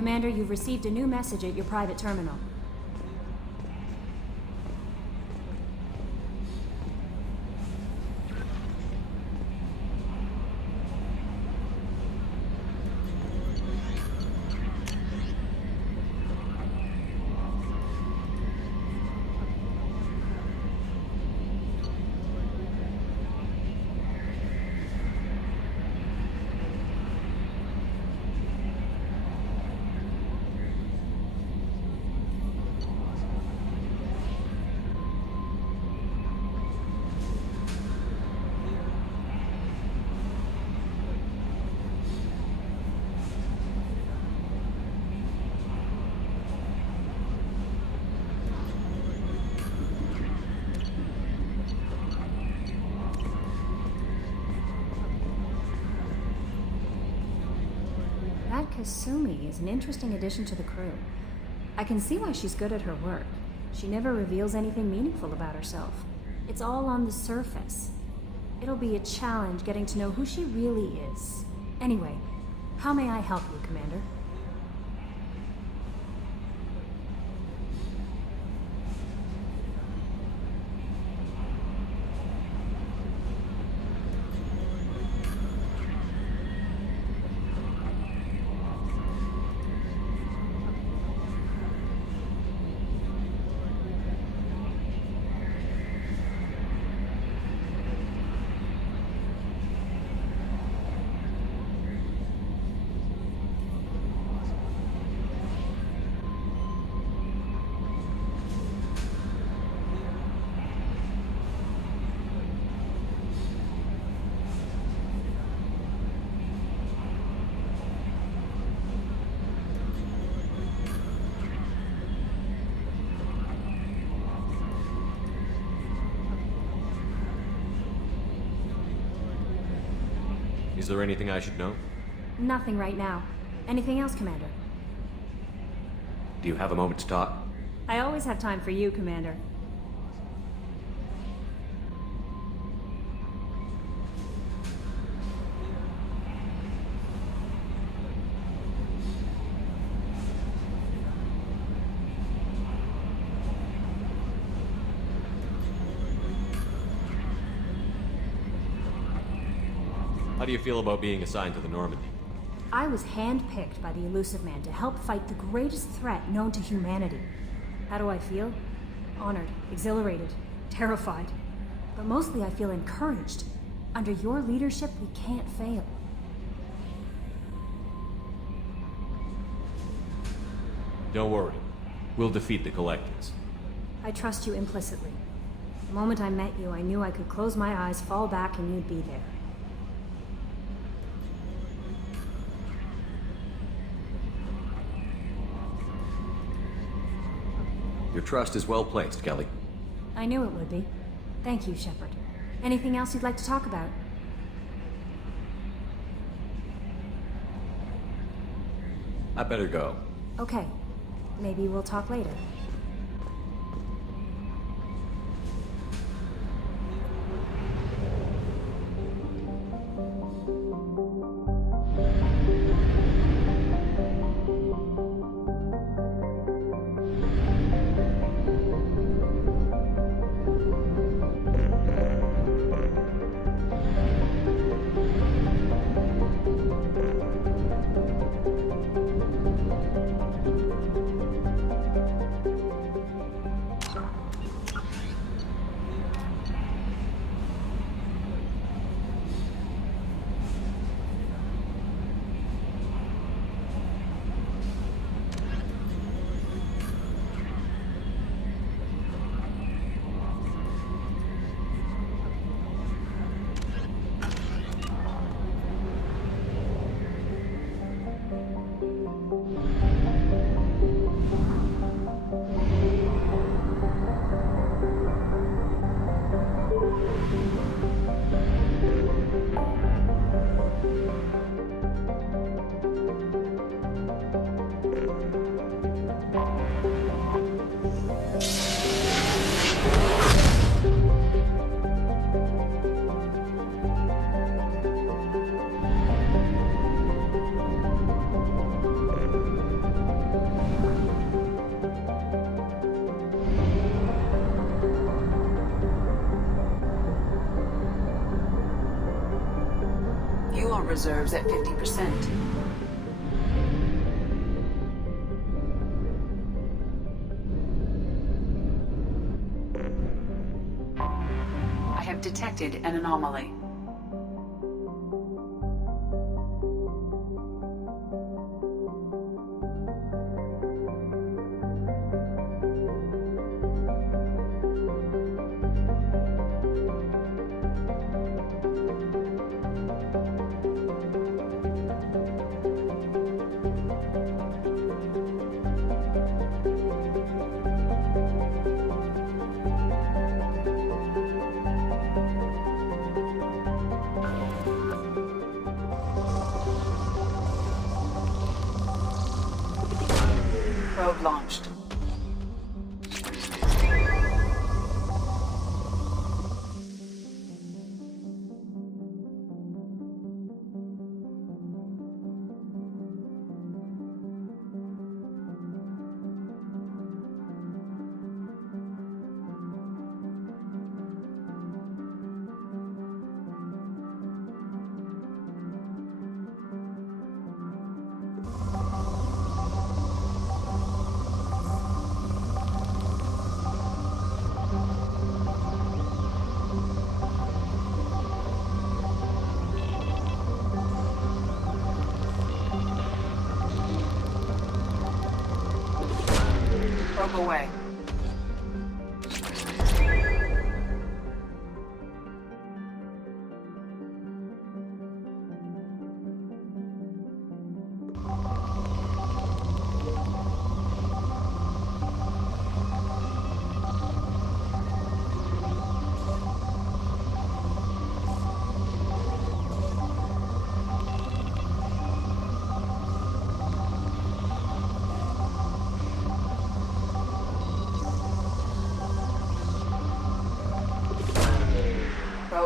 Commander, you've received a new message at your private terminal. Kasumi is an interesting addition to the crew. I can see why she's good at her work. She never reveals anything meaningful about herself. It's all on the surface. It'll be a challenge getting to know who she really is. Anyway, how may I help you, Commander? Is there anything I should know? Nothing right now. Anything else, Commander? Do you have a moment to talk? I always have time for you, Commander. How do you feel about being assigned to the Normandy? I was handpicked by the Illusive Man to help fight the greatest threat known to humanity. How do I feel? Honored, exhilarated, terrified. But mostly I feel encouraged. Under your leadership, we can't fail. Don't worry. We'll defeat the Collectors. I trust you implicitly. The moment I met you, I knew I could close my eyes, fall back, and you'd be there. Your trust is well placed, Kelly. I knew it would be. Thank you, Shepard. Anything else you'd like to talk about? I better go. Okay. Maybe we'll talk later. Fuel reserves at 50%. I have detected an anomaly. Probe launched. Probe away.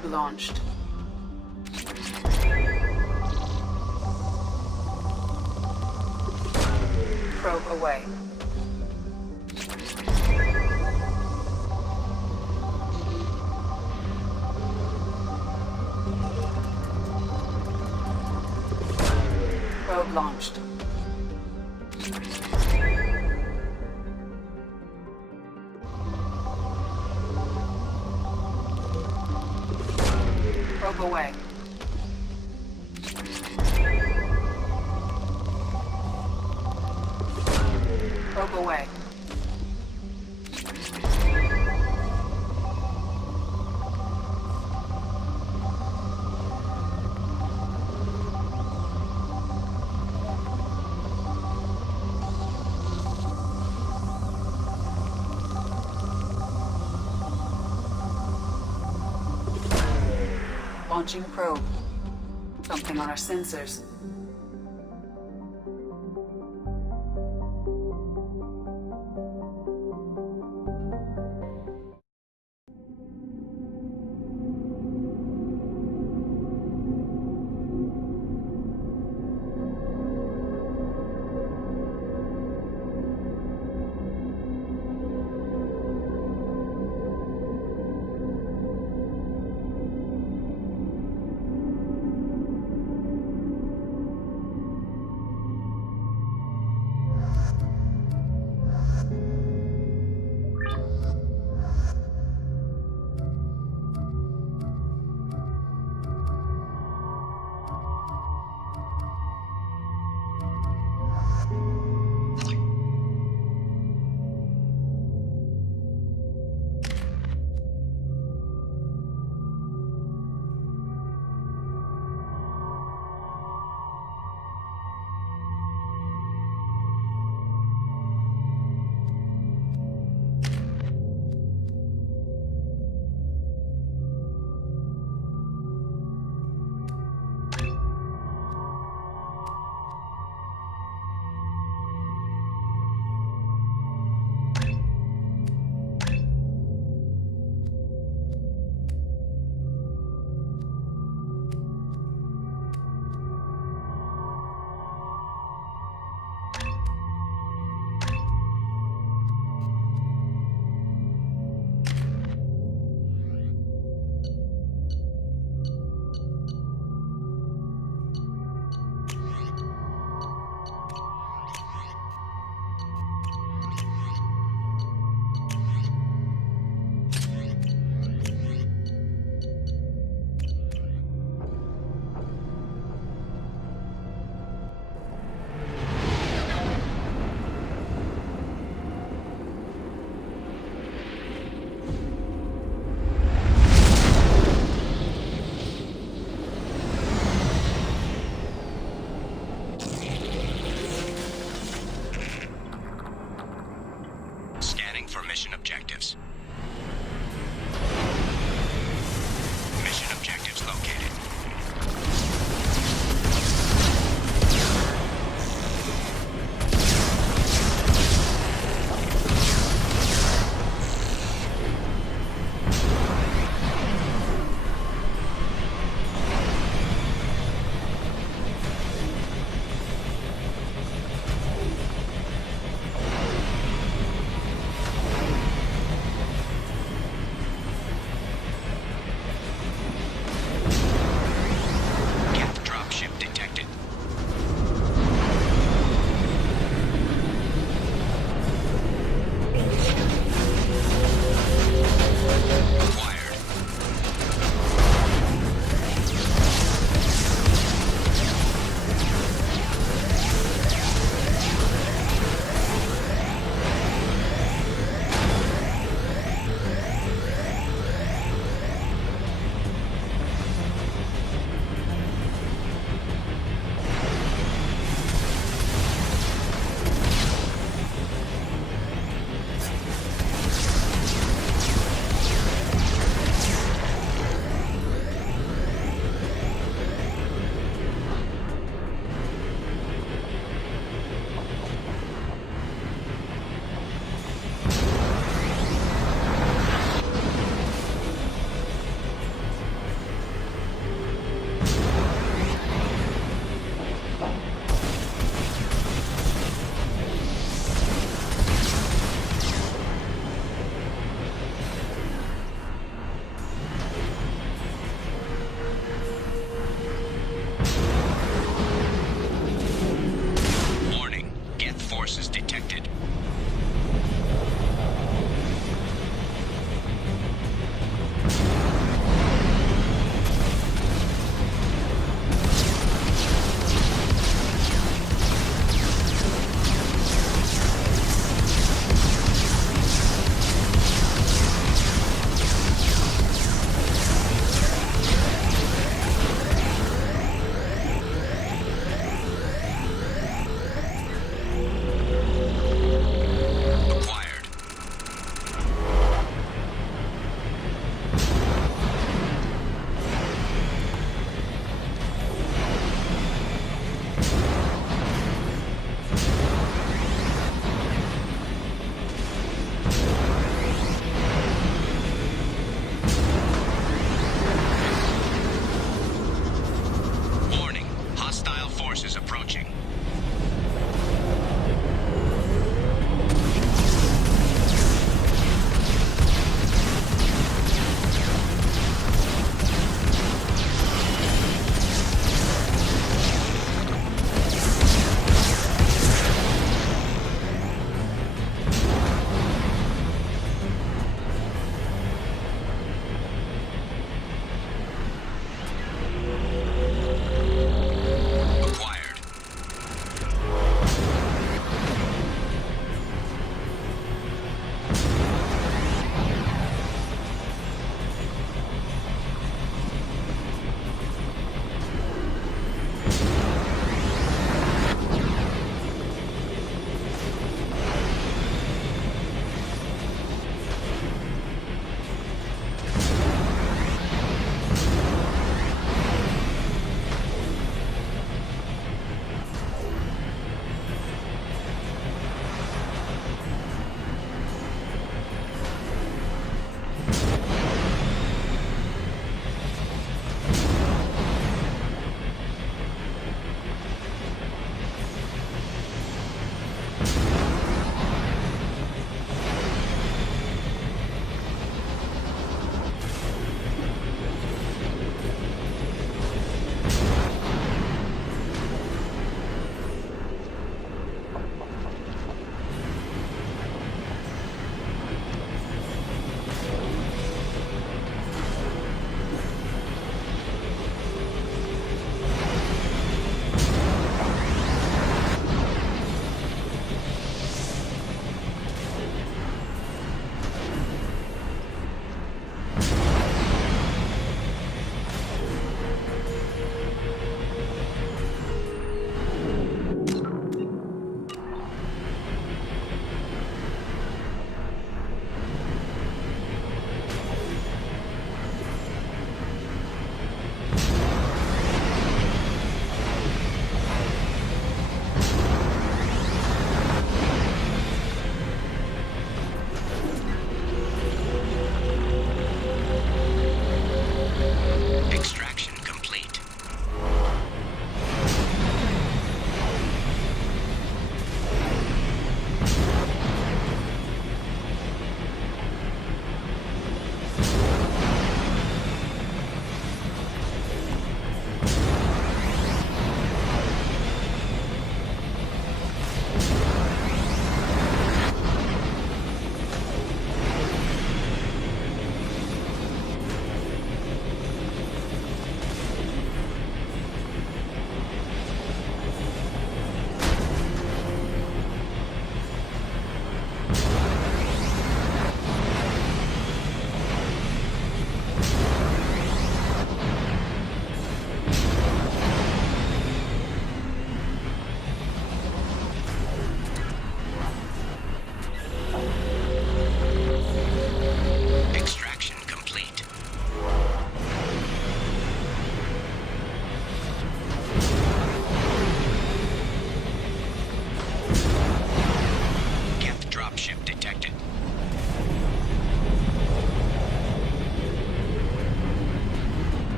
Probe launched. Probe away. Probe launched. Probe away. Probe away. Launching probe. Something on our sensors.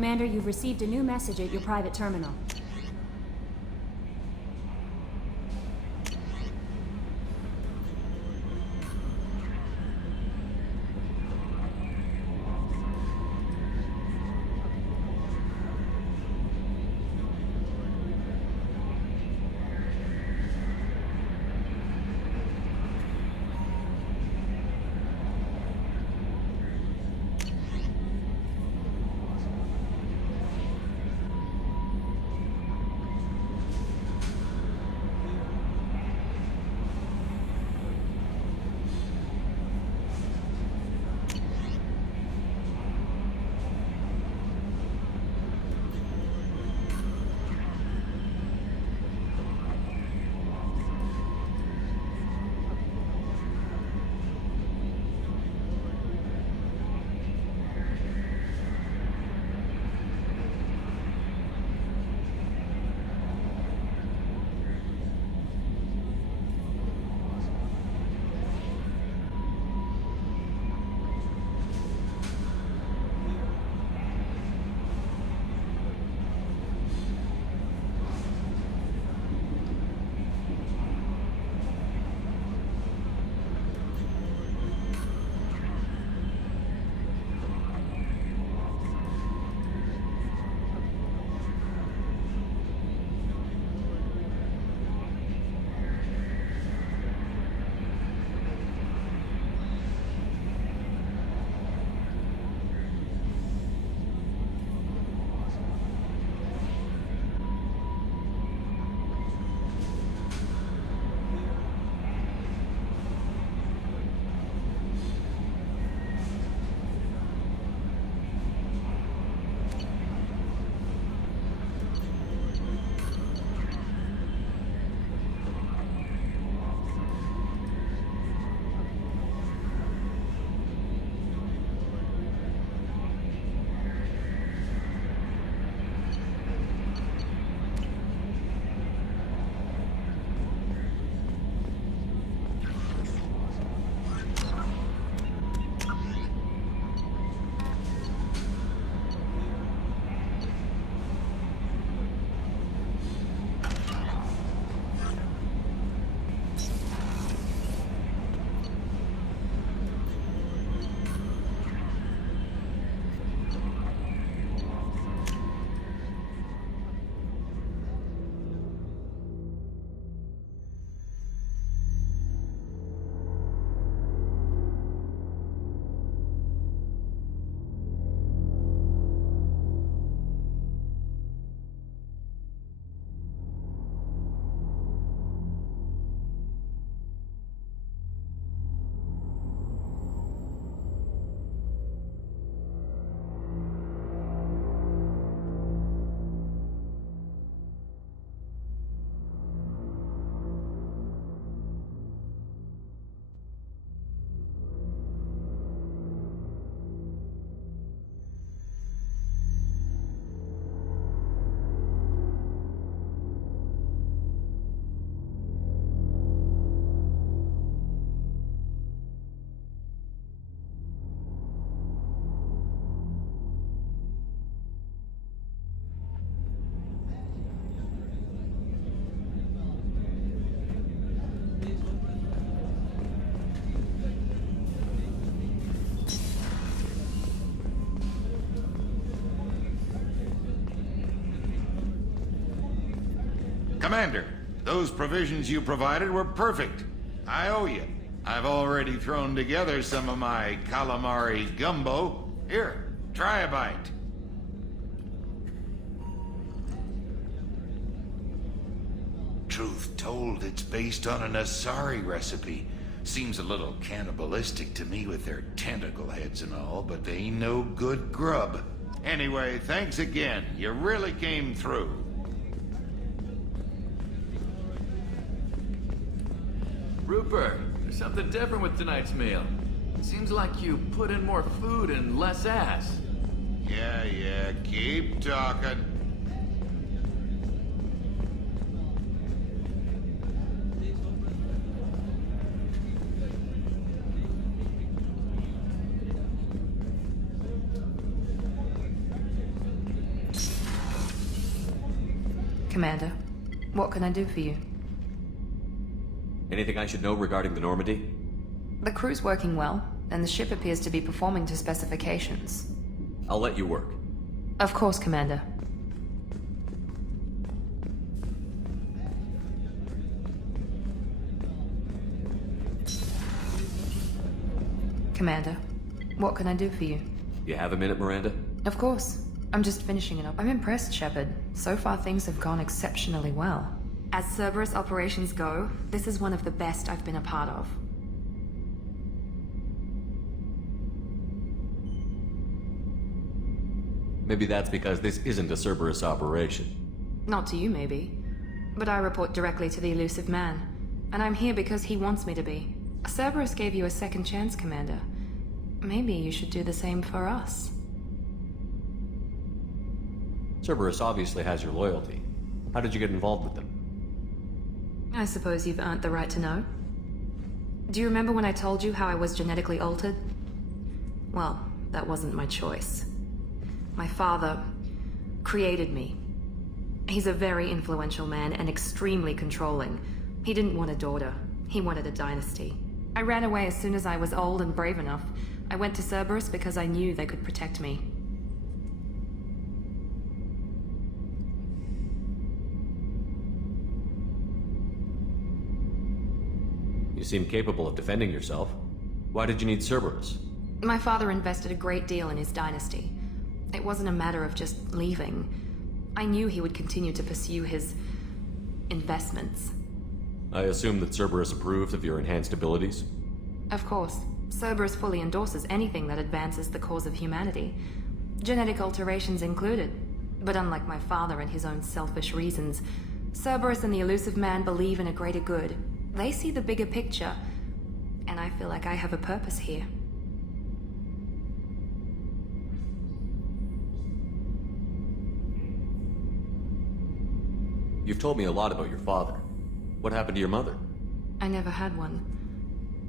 Commander, you've received a new message at your private terminal. Commander, those provisions you provided were perfect. I owe you. I've already thrown together some of my calamari gumbo. Here, try a bite. Truth told, it's based on an Asari recipe. Seems a little cannibalistic to me with their tentacle heads and all, but they ain't no good grub. Anyway, thanks again. You really came through. Rupert, there's something different with tonight's meal. It seems like you put in more food and less ass. Yeah, keep talking. Commander, what can I do for you? Anything I should know regarding the Normandy? The crew's working well, and the ship appears to be performing to specifications. I'll let you work. Of course, Commander. Commander, what can I do for you? You have a minute, Miranda? Of course. I'm just finishing it up. I'm impressed, Shepard. So far, things have gone exceptionally well. As Cerberus operations go, this is one of the best I've been a part of. Maybe that's because this isn't a Cerberus operation. Not to you, maybe. But I report directly to the Elusive Man. And I'm here because he wants me to be. Cerberus gave you a second chance, Commander. Maybe you should do the same for us. Cerberus obviously has your loyalty. How did you get involved with them? I suppose you've earned the right to know. Do you remember when I told you how I was genetically altered? Well, that wasn't my choice. My father created me. He's a very influential man and extremely controlling. He didn't want a daughter. He wanted a dynasty. I ran away as soon as I was old and brave enough. I went to Cerberus because I knew they could protect me. You seem capable of defending yourself. Why did you need Cerberus? My father invested a great deal in his dynasty. It wasn't a matter of just leaving. I knew he would continue to pursue his investments. I assume that Cerberus approved of your enhanced abilities? Of course. Cerberus fully endorses anything that advances the cause of humanity. Genetic alterations included. But unlike my father and his own selfish reasons, Cerberus and the Elusive Man believe in a greater good. They see the bigger picture, and I feel like I have a purpose here. You've told me a lot about your father. What happened to your mother? I never had one.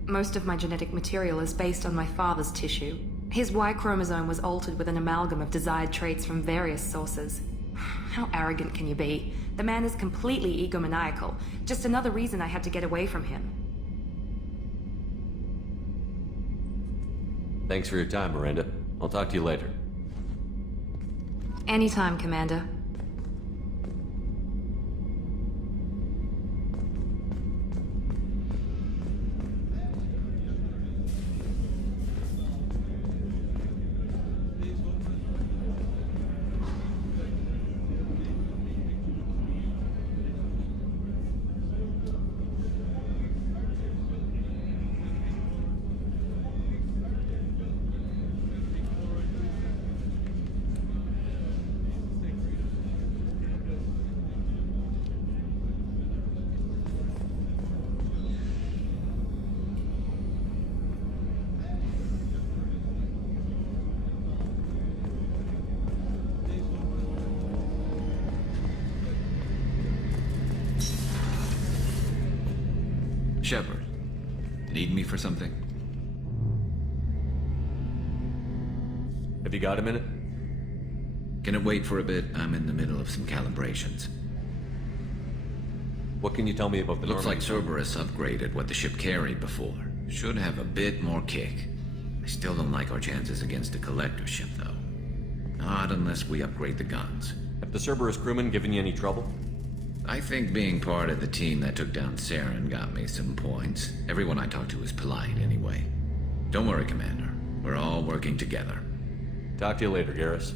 Most of my genetic material is based on my father's tissue. His Y chromosome was altered with an amalgam of desired traits from various sources. How arrogant can you be? The man is completely egomaniacal. Just another reason I had to get away from him. Thanks for your time, Miranda. I'll talk to you later. Anytime, Commander. Shepard, need me for something? Have you got a minute? Can it wait for a bit? I'm in the middle of some calibrations. What can you tell me about the Looks like Normandy? Cerberus upgraded what the ship carried before. Should have a bit more kick. I still don't like our chances against a collector ship, though. Not unless we upgrade the guns. Have the Cerberus crewmen given you any trouble? I think being part of the team that took down Saren got me some points. Everyone I talk to is polite, anyway. Don't worry, Commander. We're all working together. Talk to you later, Garrus.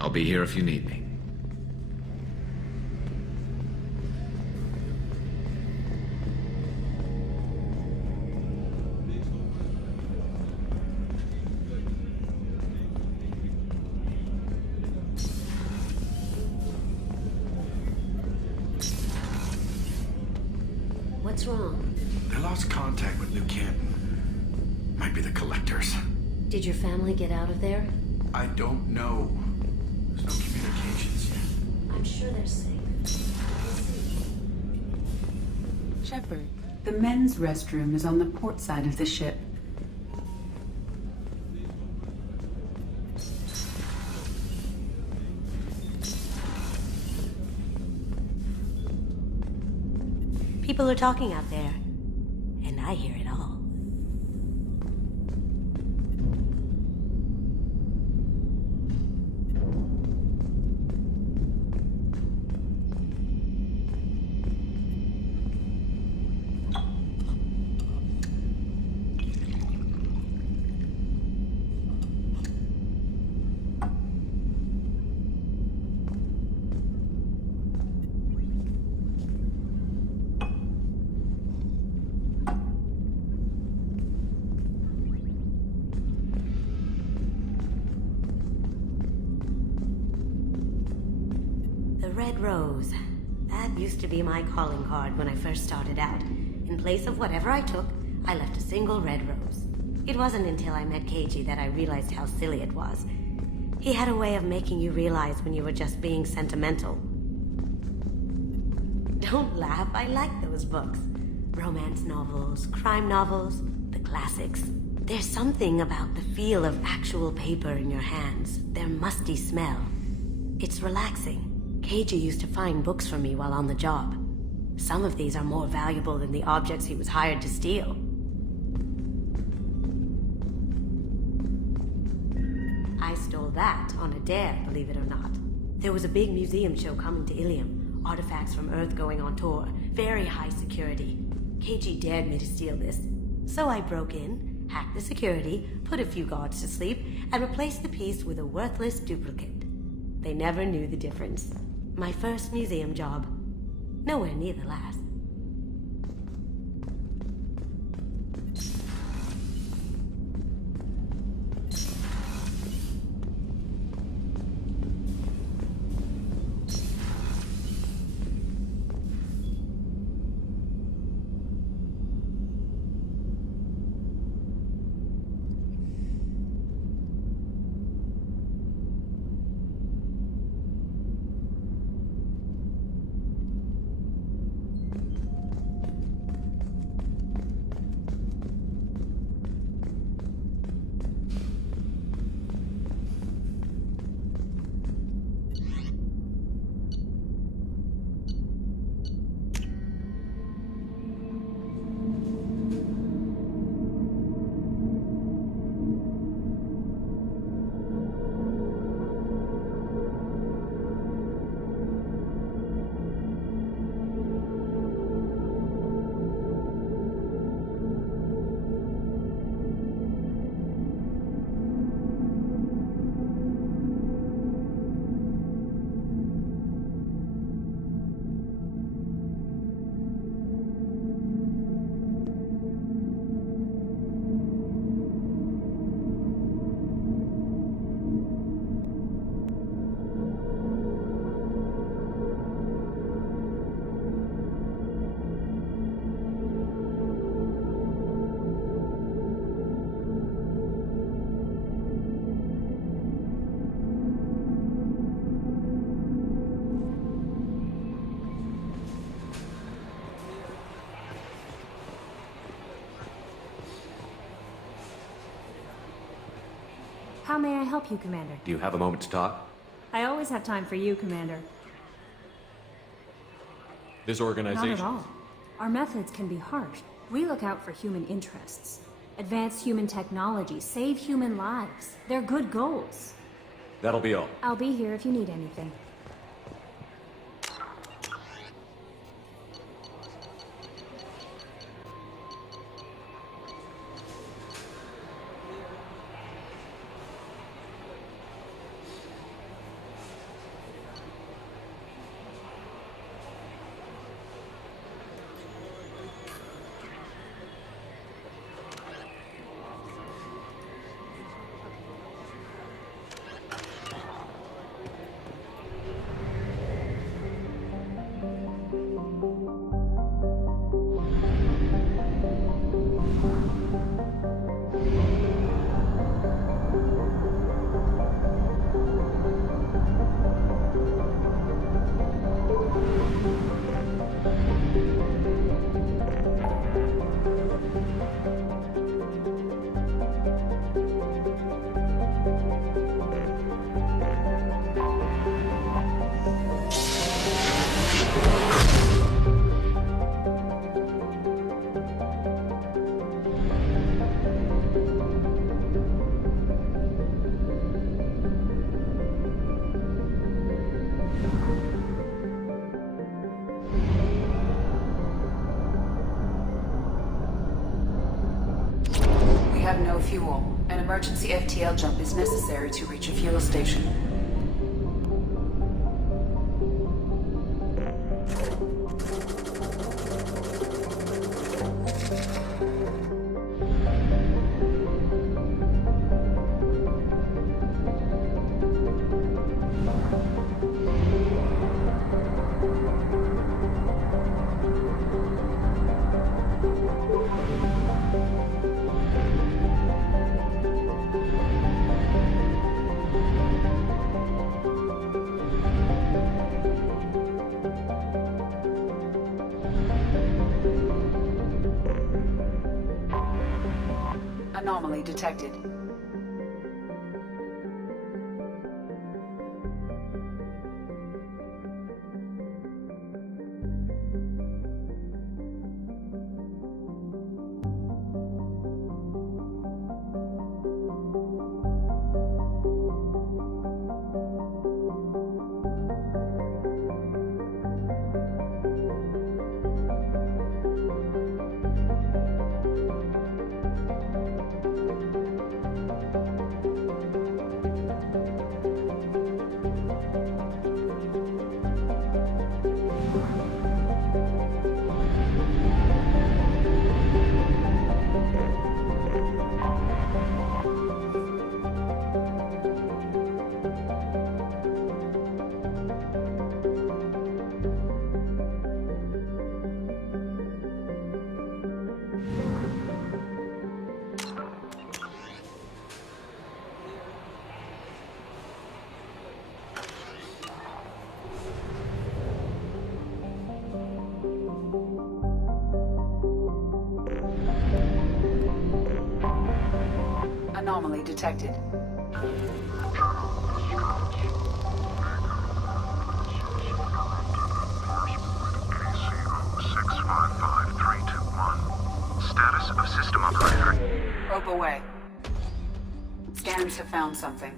I'll be here if you need me. What's wrong? I lost contact with New Canton. Might be the collectors. Did your family get out of there? I don't know. There's no communications yet. I'm sure they're safe. Shepard, the men's restroom is on the port side of the ship. People are talking out there, and I hear it all. The Red Rose. That used to be my calling card when I first started out. In place of whatever I took, I left a single red rose. It wasn't until I met Keiji that I realized how silly it was. He had a way of making you realize when you were just being sentimental. Don't laugh, I like those books. Romance novels, crime novels, the classics. There's something about the feel of actual paper in your hands, their musty smell. It's relaxing. Keiji used to find books for me while on the job. Some of these are more valuable than the objects he was hired to steal. I stole that on a dare, believe it or not. There was a big museum show coming to Ilium. Artifacts from Earth going on tour. Very high security. Keiji dared me to steal this. So I broke in, hacked the security, put a few guards to sleep, and replaced the piece with a worthless duplicate. They never knew the difference. My first museum job. Nowhere near the last. How may I help you, Commander? Do you have a moment to talk? I always have time for you, Commander. This Not organization... at all. Our methods can be harsh. We look out for human interests. Advance human technology, save human lives. They're good goals. That'll be all. I'll be here if you need anything. have no fuel. An emergency FTL jump is necessary to reach a fuel station. Anomaly detected. Anomaly detected. Status of system operator. Probe away. Scans have found something.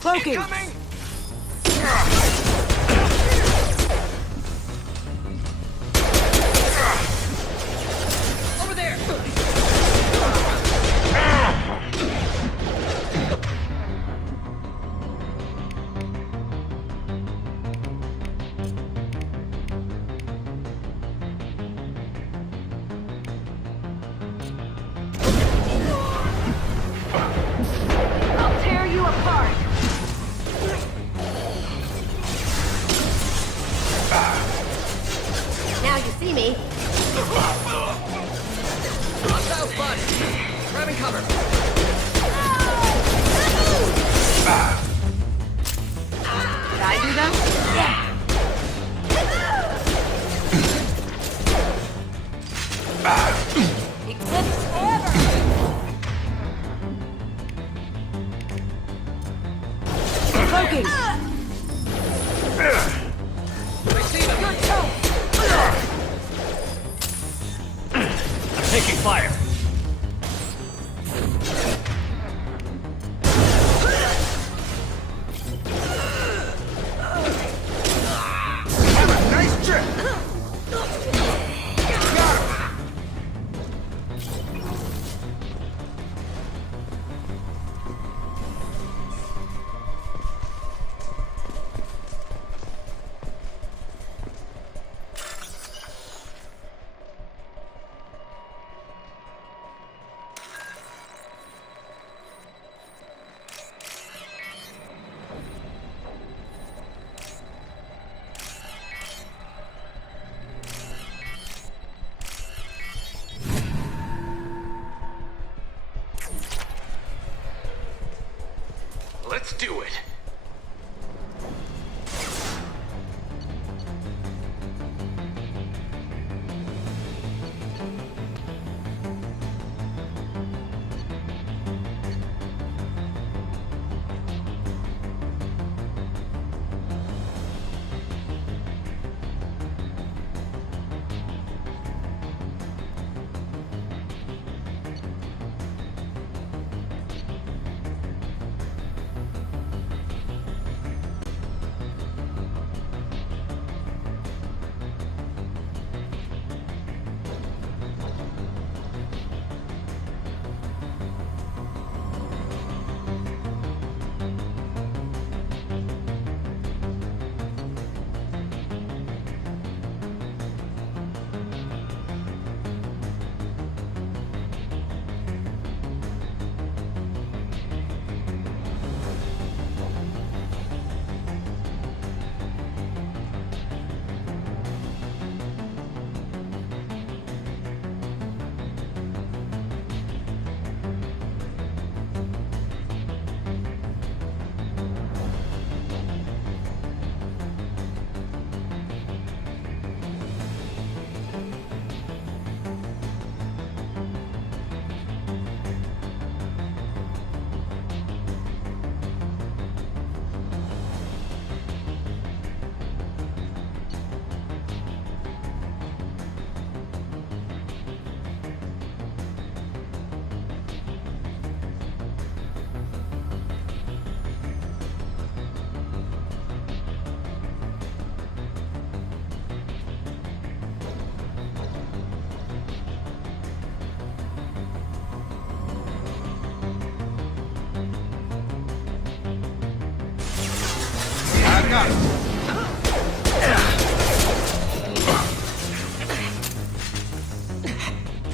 Cloaking! Over there! Grabbing cover. Did I do that? Eclipse forever! Cloaking! I see them. I'm taking fire. Nice trip! Let's do it.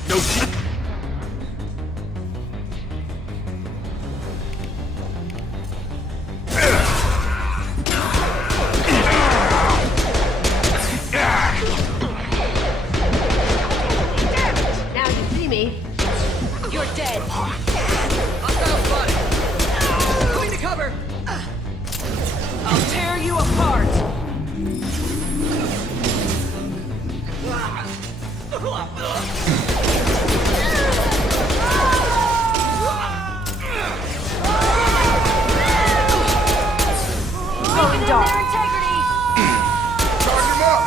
No shit. Now you see me. You're dead. Hostile spotted. Going to cover. I'll tear you apart. Going dark. Their integrity. Charge him up!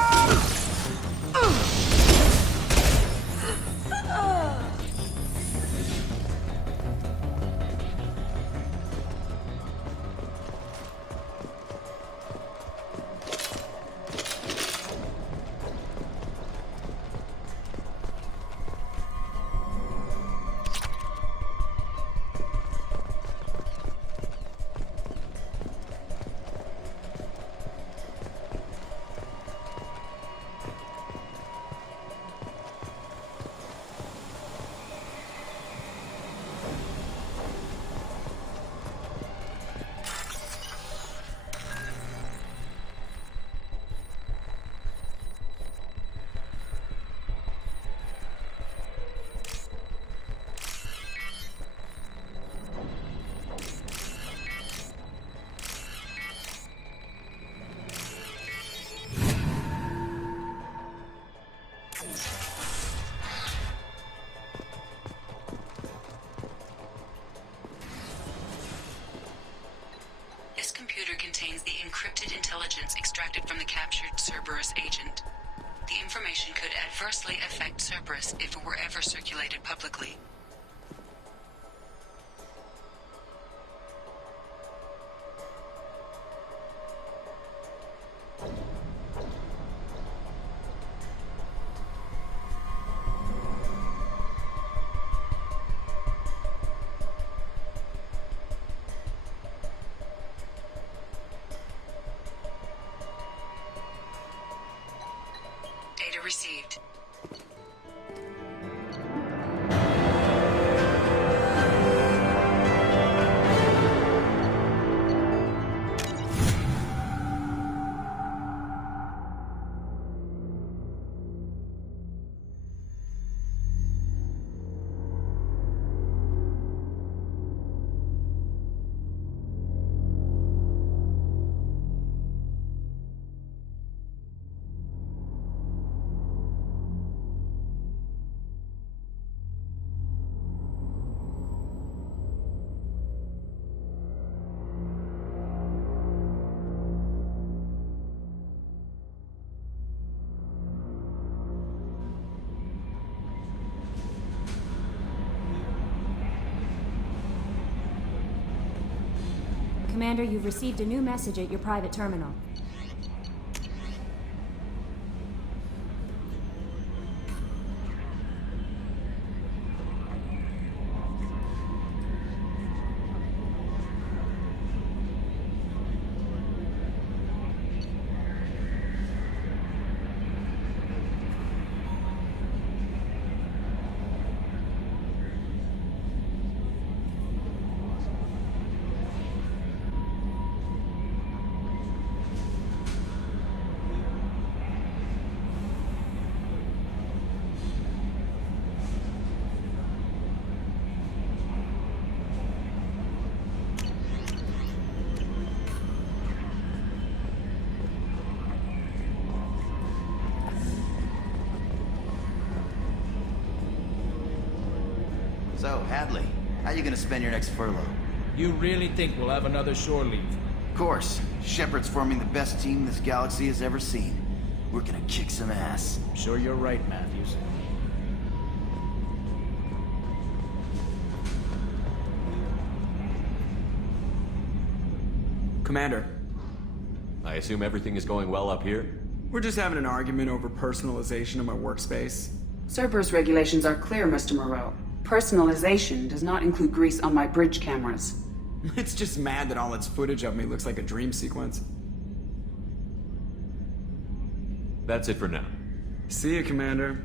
encrypted intelligence extracted from the captured Cerberus agent. The information could adversely affect Cerberus if it were ever circulated publicly. Data received. Commander, you've received a new message at your private terminal. So, Hadley, how you gonna spend your next furlough? You really think we'll have another shore leave? Of course. Shepard's forming the best team this galaxy has ever seen. We're gonna kick some ass. I'm sure you're right, Matthews. Commander. I assume everything is going well up here? We're just having an argument over personalization of my workspace. Cerberus regulations are clear, Mr. Moreau. Personalization does not include grease on my bridge cameras. It's just mad that all its footage of me looks like a dream sequence. That's it for now. See you, Commander.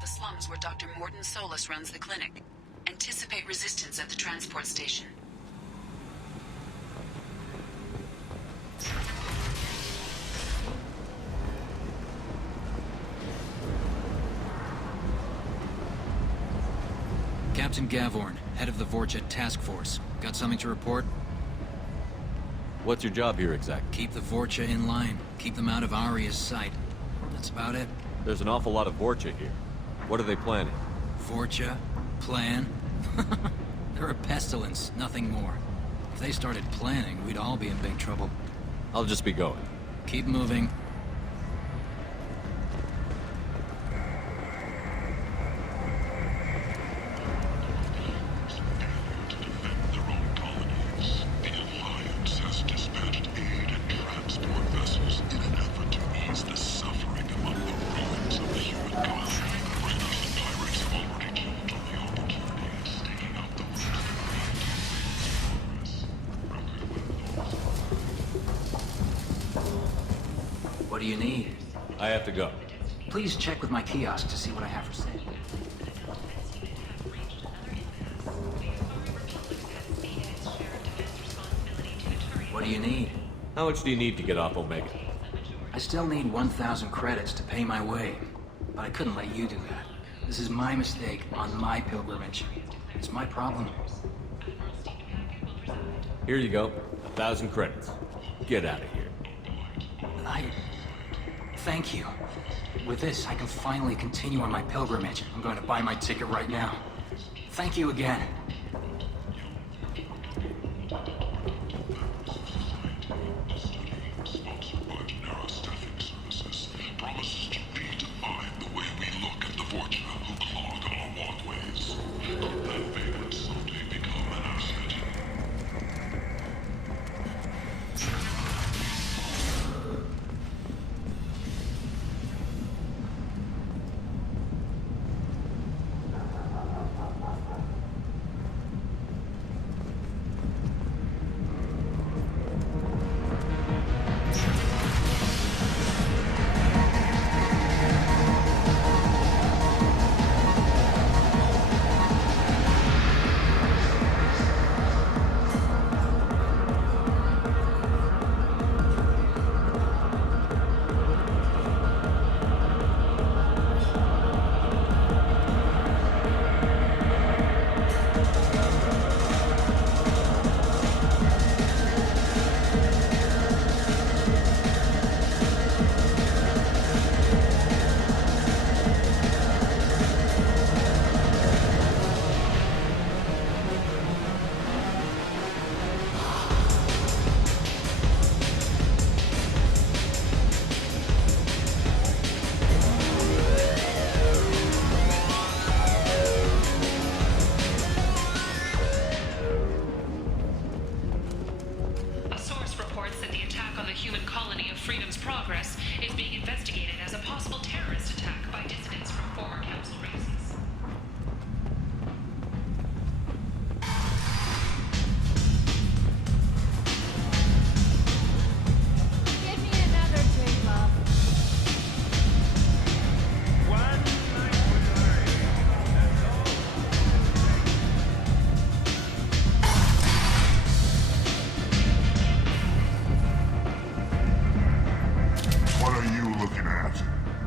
about the slums where Dr. Morton Solus runs the clinic. Anticipate resistance at the transport station. Captain Gavorn, head of the Vorcha Task Force. Got something to report? What's your job here exactly? Keep the Vorcha in line. Keep them out of Aria's sight. That's about it. There's an awful lot of Vorcha here. What are they planning? Vorcha? Plan? They're a pestilence, nothing more. If they started planning, we'd all be in big trouble. I'll just be going. Keep moving. What do you need? I have to go. Please check with my kiosk to see what I have for sale. What do you need? How much do you need to get off Omega? I still need 1,000 credits to pay my way, but I couldn't let you do that. This is my mistake on my pilgrimage. It's my problem. Here you go. 1,000 credits. Get out of here. Thank you. With this, I can finally continue on my pilgrimage. I'm going to buy my ticket right now. Thank you again.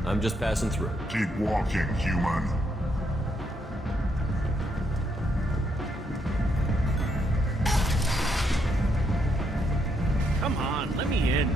I'm just passing through. Keep walking, human. Come on, let me in.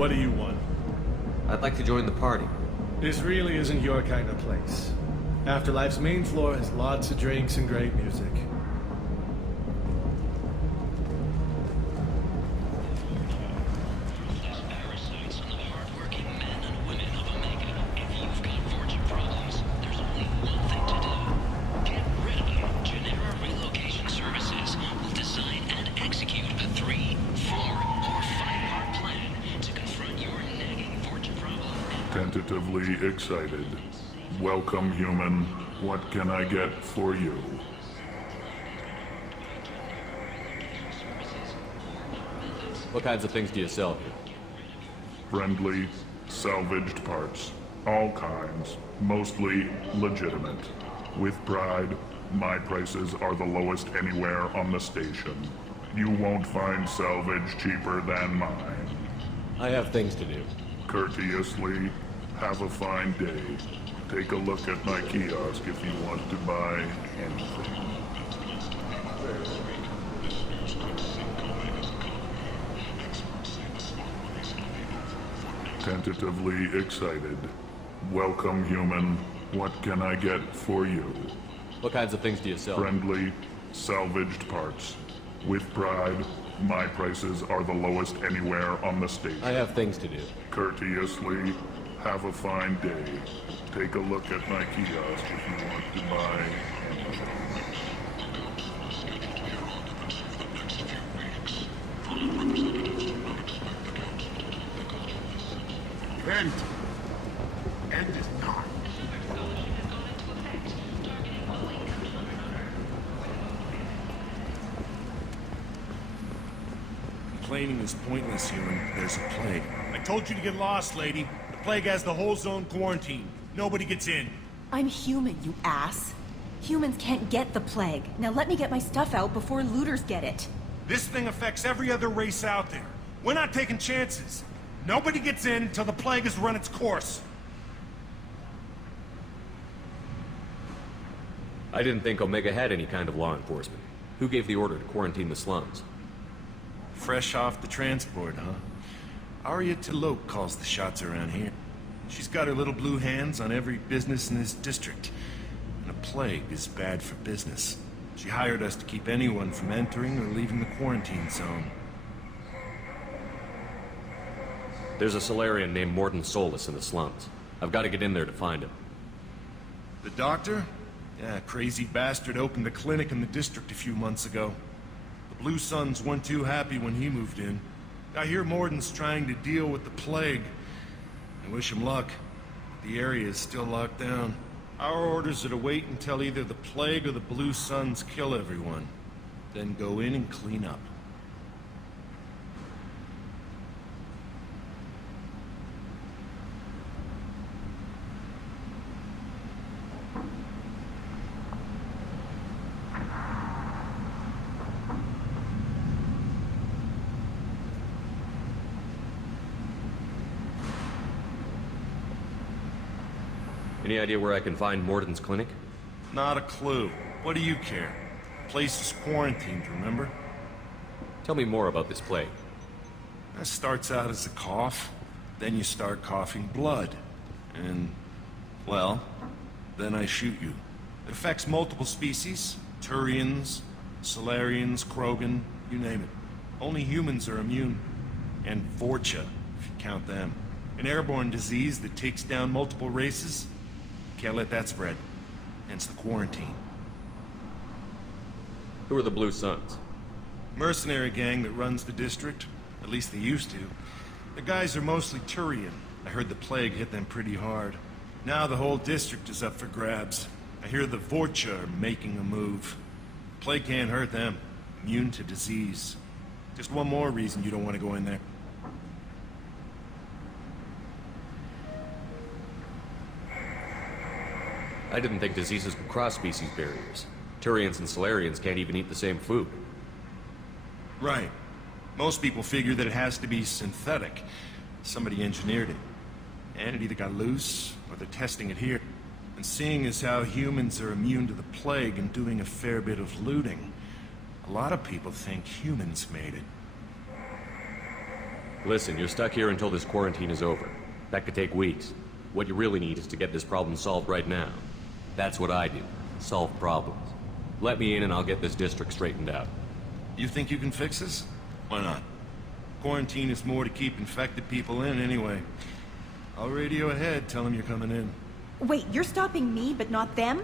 What do you want? I'd like to join the party. This really isn't your kind of place. Afterlife's main floor has lots of drinks and great music. Tentatively excited. Welcome, human. What can I get for you? What kinds of things do you sell here? Friendly, salvaged parts. All kinds. Mostly legitimate. With pride, my prices are the lowest anywhere on the station. You won't find salvage cheaper than mine. I have things to do. Courteously, have a fine day. Take a look at my kiosk if you want to buy anything. Tentatively excited. Welcome, human. What can I get for you? What kinds of things do you sell? Friendly, salvaged parts. With pride, my prices are the lowest anywhere on the station. I have things to do. Courteously, have a fine day. Take a look at my kiosk if you want to buy anything. End. End is not. Complaining is pointless, human. There's a plague. I told you to get lost, lady. The plague has the whole zone quarantined. Nobody gets in. I'm human, you ass. Humans can't get the plague. Now let me get my stuff out before looters get it. This thing affects every other race out there. We're not taking chances. Nobody gets in until the plague has run its course. I didn't think Omega had any kind of law enforcement. Who gave the order to quarantine the slums? Fresh off the transport, huh? Arya T'Loak calls the shots around here. She's got her little blue hands on every business in this district. And a plague is bad for business. She hired us to keep anyone from entering or leaving the quarantine zone. There's a Solarian named Mordin Solus in the slums. I've got to get in there to find him. The doctor? Yeah, crazy bastard opened a clinic in the district a few months ago. The Blue Suns weren't too happy when he moved in. I hear Mordin's trying to deal with the plague. I wish him luck. The area is still locked down. Our orders are to wait until either the plague or the Blue Suns kill everyone. Then go in and clean up. Any idea where I can find Mordin's clinic? Not a clue. What do you care? The place is quarantined, remember? Tell me more about this plague. That starts out as a cough, then you start coughing blood. And, well, then I shoot you. It affects multiple species. Turians, Solarians, Krogan, you name it. Only humans are immune. And Vorcha, if you count them. An airborne disease that takes down multiple races. Can't let that spread. Hence the quarantine. Who are the Blue Suns? Mercenary gang that runs the district. At least they used to. The guys are mostly Turian. I heard the plague hit them pretty hard. Now the whole district is up for grabs. I hear the Vorcha are making a move. Plague can't hurt them. Immune to disease. Just one more reason you don't want to go in there. I didn't think diseases could cross species barriers. Turians and Solarians can't even eat the same food. Right. Most people figure that it has to be synthetic. Somebody engineered it. And it either got loose, or they're testing it here. And seeing as how humans are immune to the plague and doing a fair bit of looting, a lot of people think humans made it. Listen, you're stuck here until this quarantine is over. That could take weeks. What you really need is to get this problem solved right now. That's what I do. Solve problems. Let me in and I'll get this district straightened out. You think you can fix this? Why not? Quarantine is more to keep infected people in anyway. I'll radio ahead, tell them you're coming in. Wait, you're stopping me, but not them?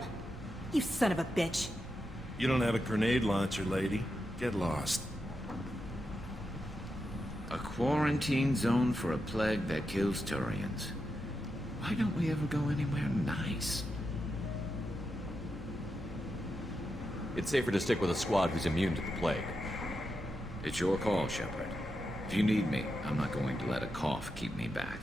You son of a bitch. You don't have a grenade launcher, lady. Get lost. A quarantine zone for a plague that kills Turians. Why don't we ever go anywhere nice? It's safer to stick with a squad who's immune to the plague. It's your call, Shepard. If you need me, I'm not going to let a cough keep me back.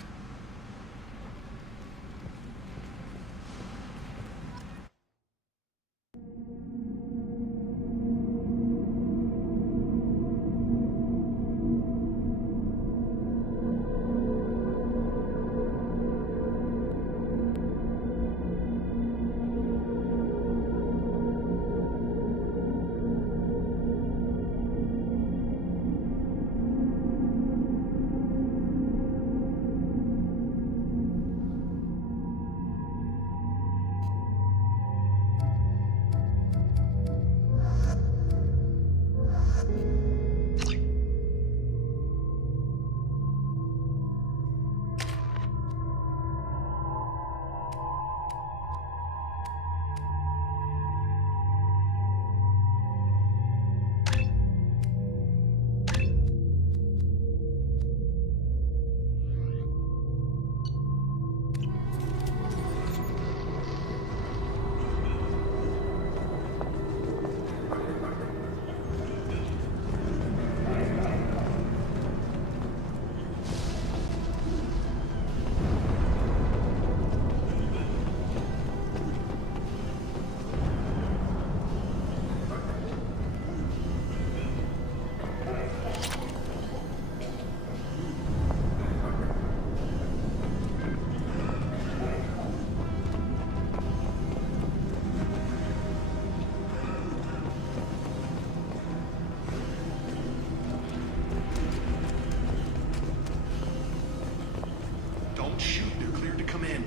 Don't shoot. They're cleared to come in.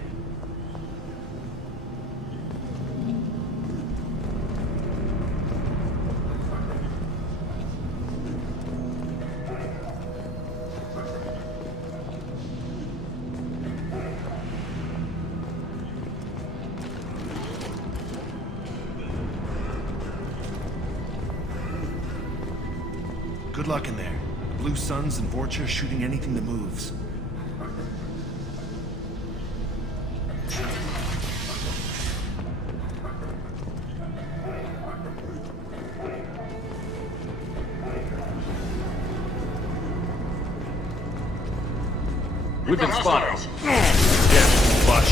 Good luck in there. The Blue Suns and Vorcha are shooting anything that moves. We've been spotted. Yeah, watch.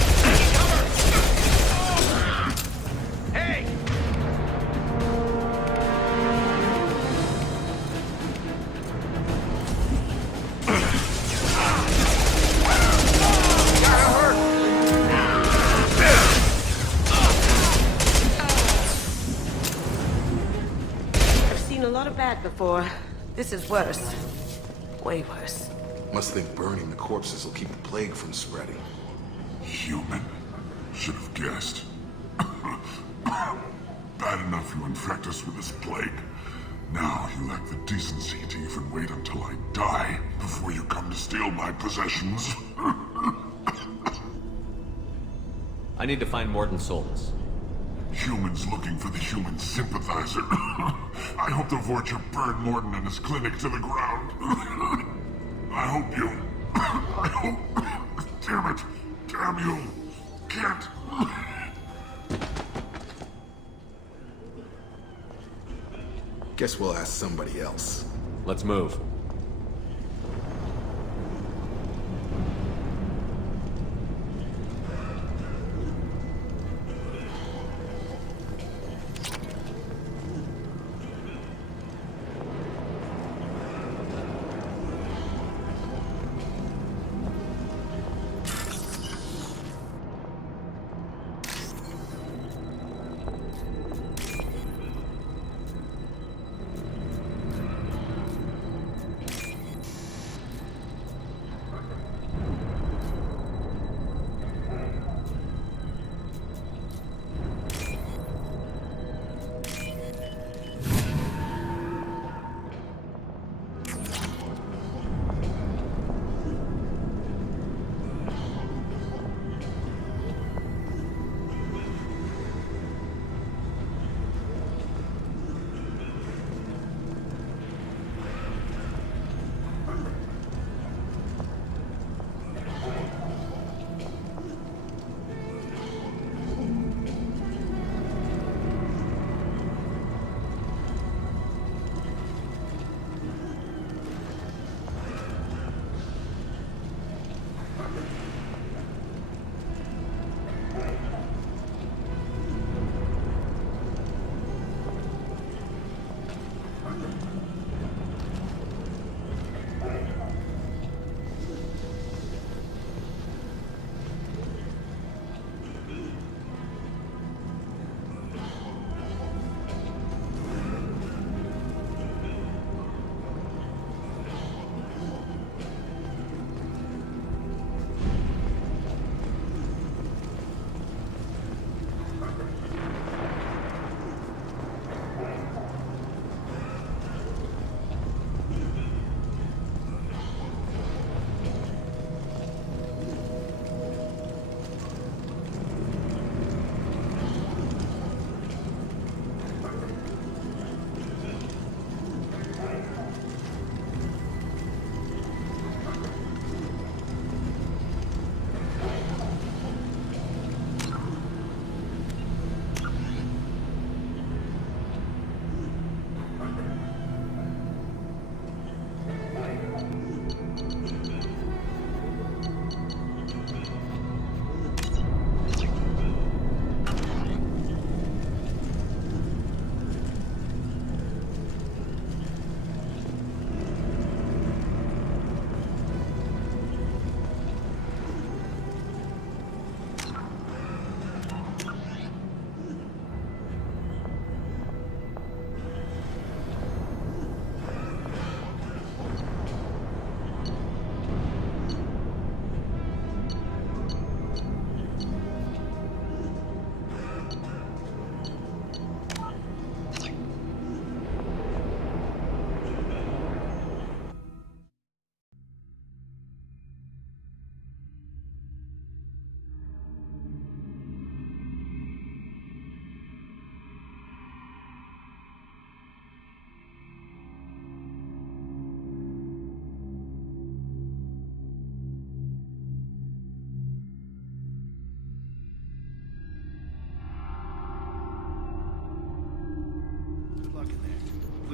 Hey! I've seen a lot of bad before. This is worse. Way worse. Must think burning the corpses will keep the plague from spreading. Human. Should have guessed. Bad enough you infect us with this plague. Now you lack the decency to even wait until I die before you come to steal my possessions. I need to find Morton Solus. Humans looking for the human sympathizer. I hope the Vorcha burned Morton and his clinic to the ground. I hope you... I hope... Damn it! Damn you! Can't... Guess we'll ask somebody else. Let's move.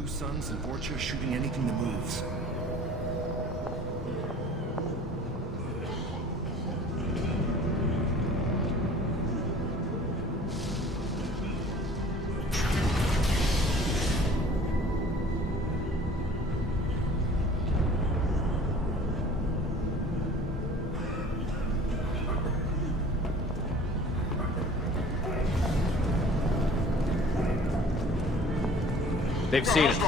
Blue Suns and Vorcha shooting anything that moves. They've seen us.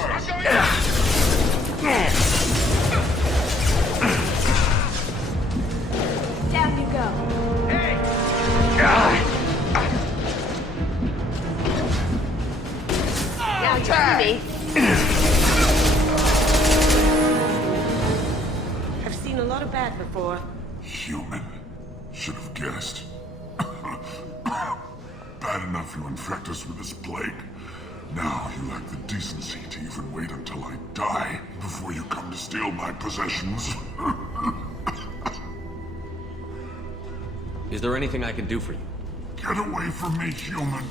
Down you go. Hey! Now you see me. I've seen a lot of bad before. Human. Should have guessed. Bad enough you infect us with this plague. Now you lack the decency to even wait until I die before you come to steal my possessions. Is there anything I can do for you? Get away from me, human.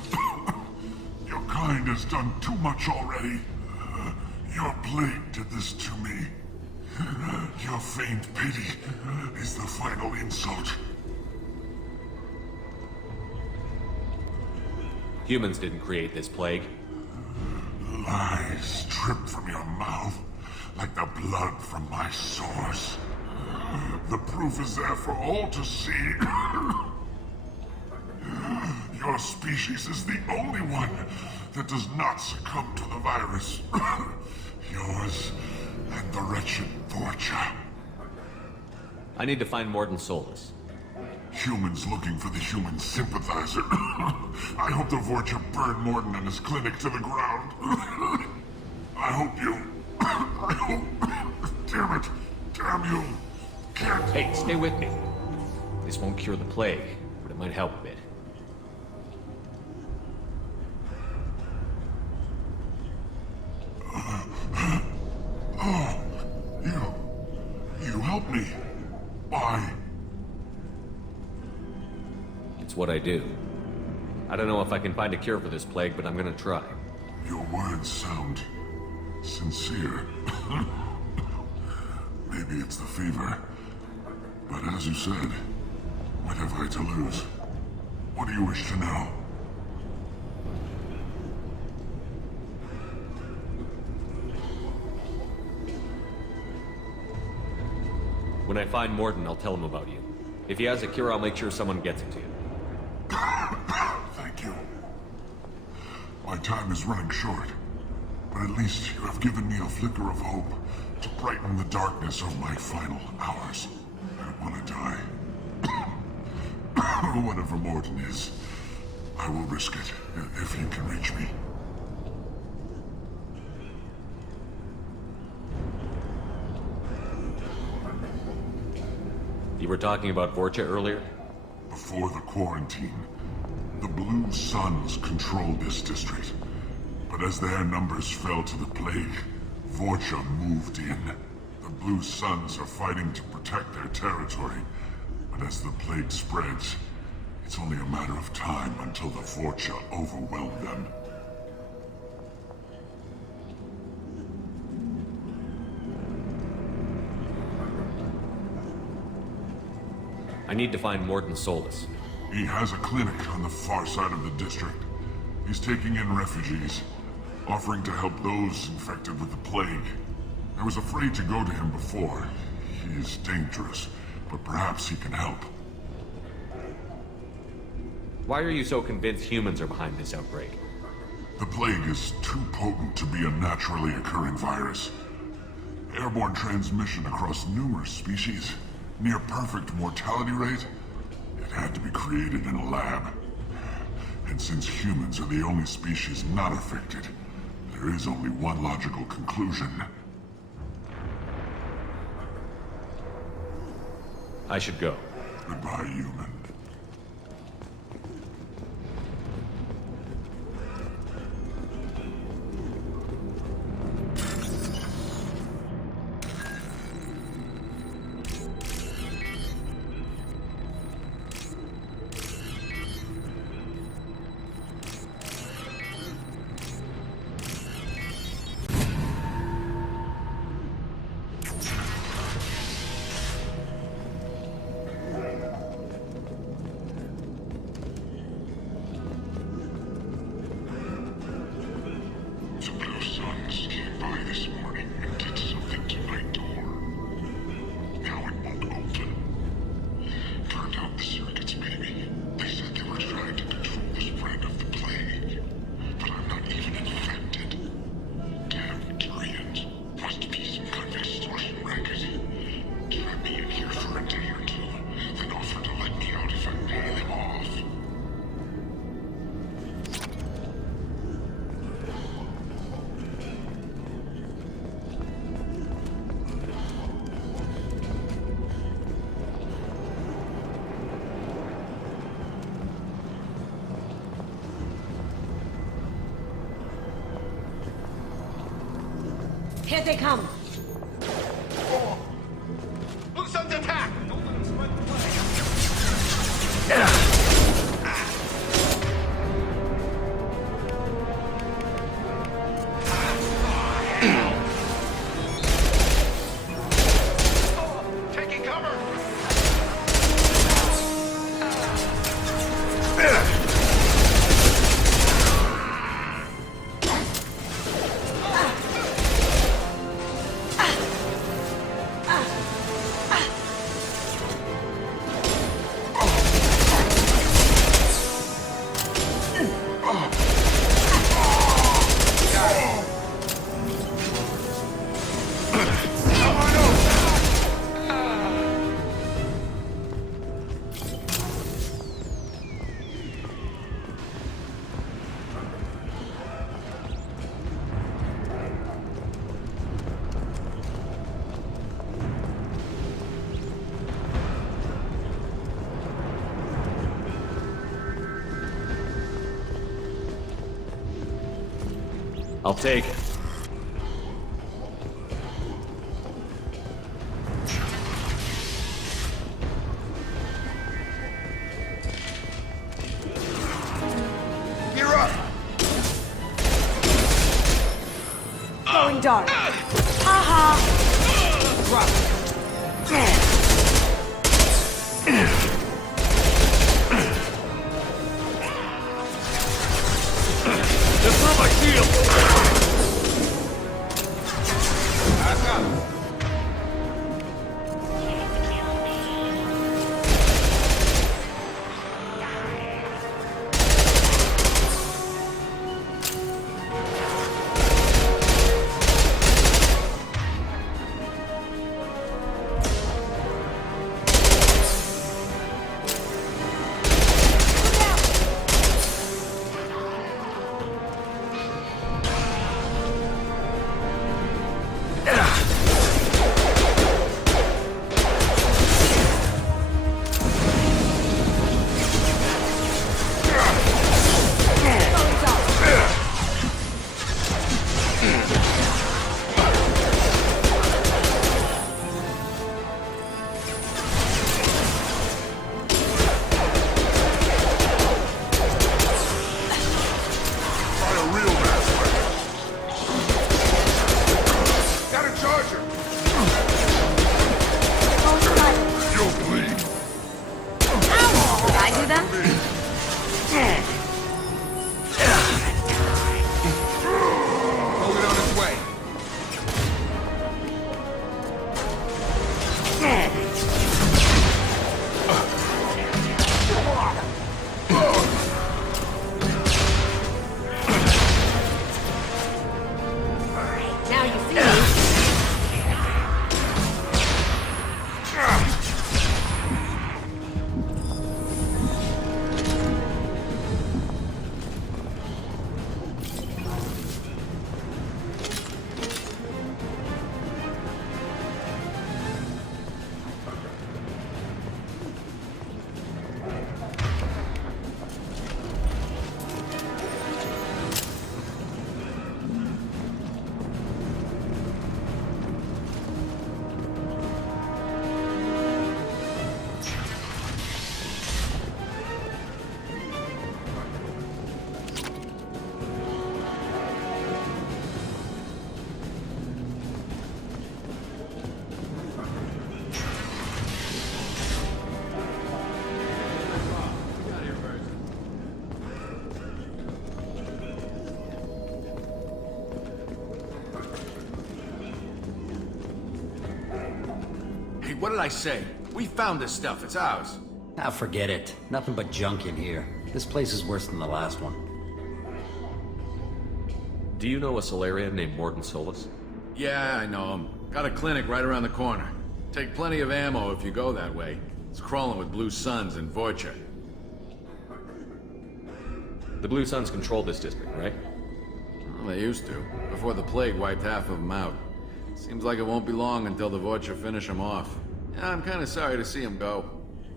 Your kind has done too much already. Your plague did this to me. Your feigned pity is the final insult. Humans didn't create this plague. Lies drip from your mouth like the blood from my sores. The proof is there for all to see. Your species is the only one that does not succumb to the virus. Yours and the wretched Vorcha. I need to find Mordin Solus. Humans looking for the human sympathizer. I hope the Vorcha burn Mordin and his clinic to the ground. I hope you... I hope... Damn it. Damn you. Can't... Hey, stay with me. This won't cure the plague, but it might help a bit. Oh, you helped me. Why? It's what I do. I don't know if I can find a cure for this plague, but I'm gonna try. Your words sound sincere. Maybe it's the fever. But as you said, what have I to lose? What do you wish to know? When I find Mordin, I'll tell him about you. If he has a cure, I'll make sure someone gets it to you. Thank you. My time is running short, but at least you have given me a flicker of hope to brighten the darkness of my final hours. I don't want to die. Whatever Mordin is, I will risk it if you can reach me. You were talking about Vorcha earlier? Before the quarantine, the Blue Suns controlled this district. But as their numbers fell to the plague, Vorcha moved in. The Blue Suns are fighting to protect their territory. But as the plague spreads, it's only a matter of time until the Vorcha overwhelm them. I need to find Mordin Solus. He has a clinic on the far side of the district. He's taking in refugees, offering to help those infected with the plague. I was afraid to go to him before. He is dangerous, but perhaps he can help. Why are you so convinced humans are behind this outbreak? The plague is too potent to be a naturally occurring virus. Airborne transmission across numerous species, near perfect mortality rate. It had to be created in a lab. And since humans are the only species not affected, there is only one logical conclusion. I should go. Goodbye, human. by this morning and did something to my door. Now it won't open. Turned out the circuits, maybe. They said they were trying to control the spread of the plague. But I'm not even infected. Damn Turians. Must be some kind of extortion racket. Trap me in here for a day or two, then offer to let me out if I pay them off. Here they come. Who's under attack? Taking cover. I'll take it. You're up. Going dark. Ha Just throw my shield. Back up. what did I say? We found this stuff. It's ours. Ah, forget it. Nothing but junk in here. This place is worse than the last one. Do you know a Solarian named Mordin Solus? Yeah, I know him. Got a clinic right around the corner. Take plenty of ammo if you go that way. It's crawling with Blue Suns and Voyager. The Blue Suns control this district, right? Well, they used to, before the plague wiped half of them out. Seems like it won't be long until the Voyager finish them off. Yeah, I'm kinda sorry to see them go.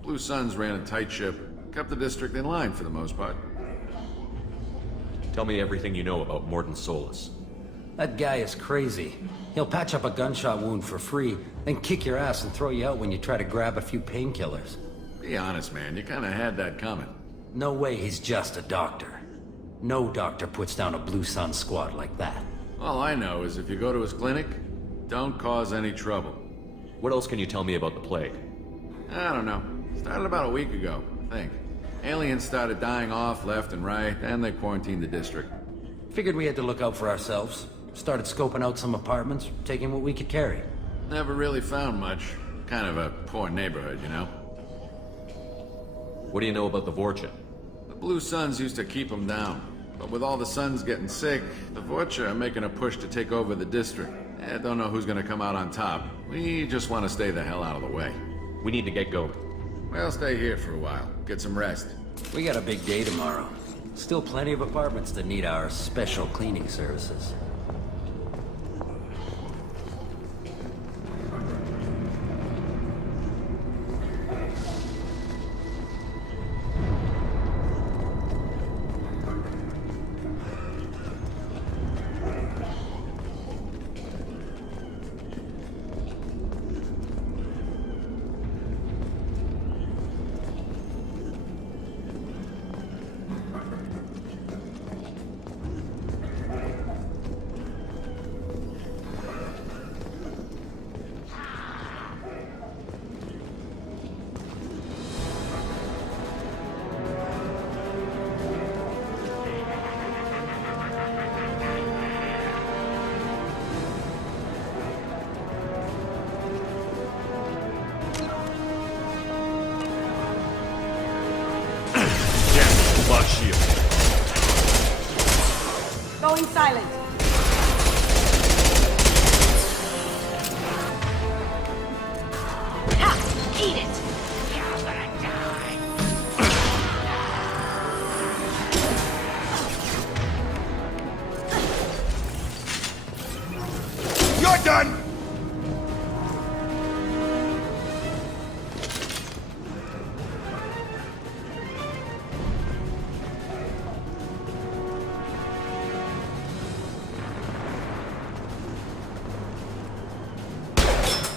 Blue Suns ran a tight ship, kept the district in line for the most part. Tell me everything you know about Mordin Solus. That guy is crazy. He'll patch up a gunshot wound for free, then kick your ass and throw you out when you try to grab a few painkillers. Be honest, man, you kinda had that coming. No way he's just a doctor. No doctor puts down a Blue Sun squad like that. All I know is if you go to his clinic, don't cause any trouble. What else can you tell me about the plague? I don't know. Started about a week ago, I think. Aliens started dying off left and right, and they quarantined the district. Figured we had to look out for ourselves. Started scoping out some apartments, taking what we could carry. Never really found much. Kind of a poor neighborhood, you know? What do you know about the Vorcha? The Blue Suns used to keep them down. But with all the Suns getting sick, the Vorcha are making a push to take over the district. I don't know who's gonna come out on top. We just want to stay the hell out of the way. We need to get going. Well, stay here for a while. Get some rest. We got a big day tomorrow. Still plenty of apartments that need our special cleaning services. Shield. Going silent. Ha! Eat it! You're done!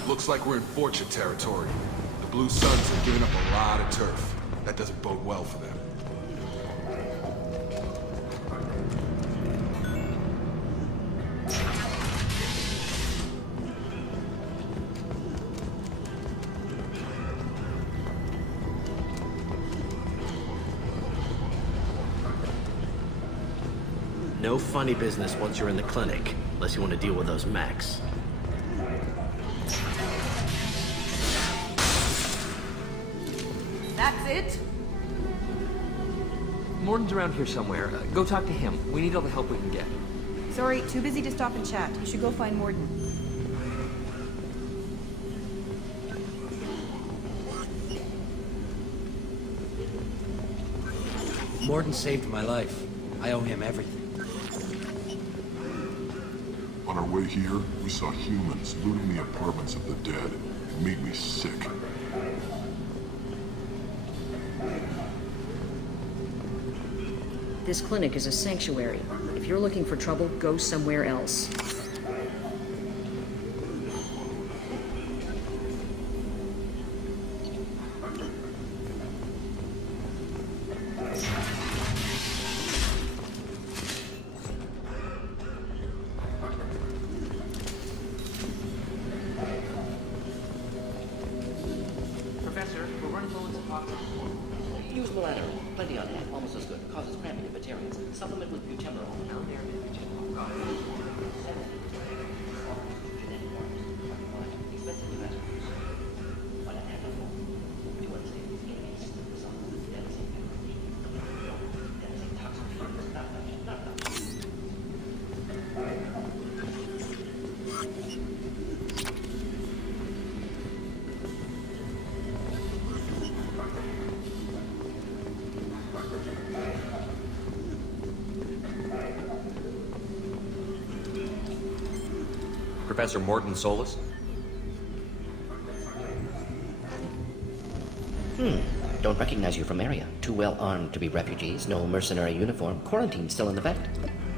Looks like we're in Fortune territory. The Blue Suns have given up a lot of turf. That doesn't bode well for them. No funny business once you're in the clinic, unless you want to deal with those mechs. That's it? Mordin's around here somewhere. Go talk to him. We need all the help we can get. Sorry, too busy to stop and chat. You should go find Mordin. Mordin saved my life. I owe him everything. On our way here, we saw humans looting the apartments of the dead. It made me sick. This clinic is a sanctuary. If you're looking for trouble, go somewhere else. Professor, we're running low on supplies. Use Milano. Plenty on hand. Almost as good. Causes cramping in vegetarians. Supplement with buterol. Now there is buterol. Got it. Professor Morton Solus? Don't recognize you from area. Too well armed to be refugees, no mercenary uniform, quarantine still in effect.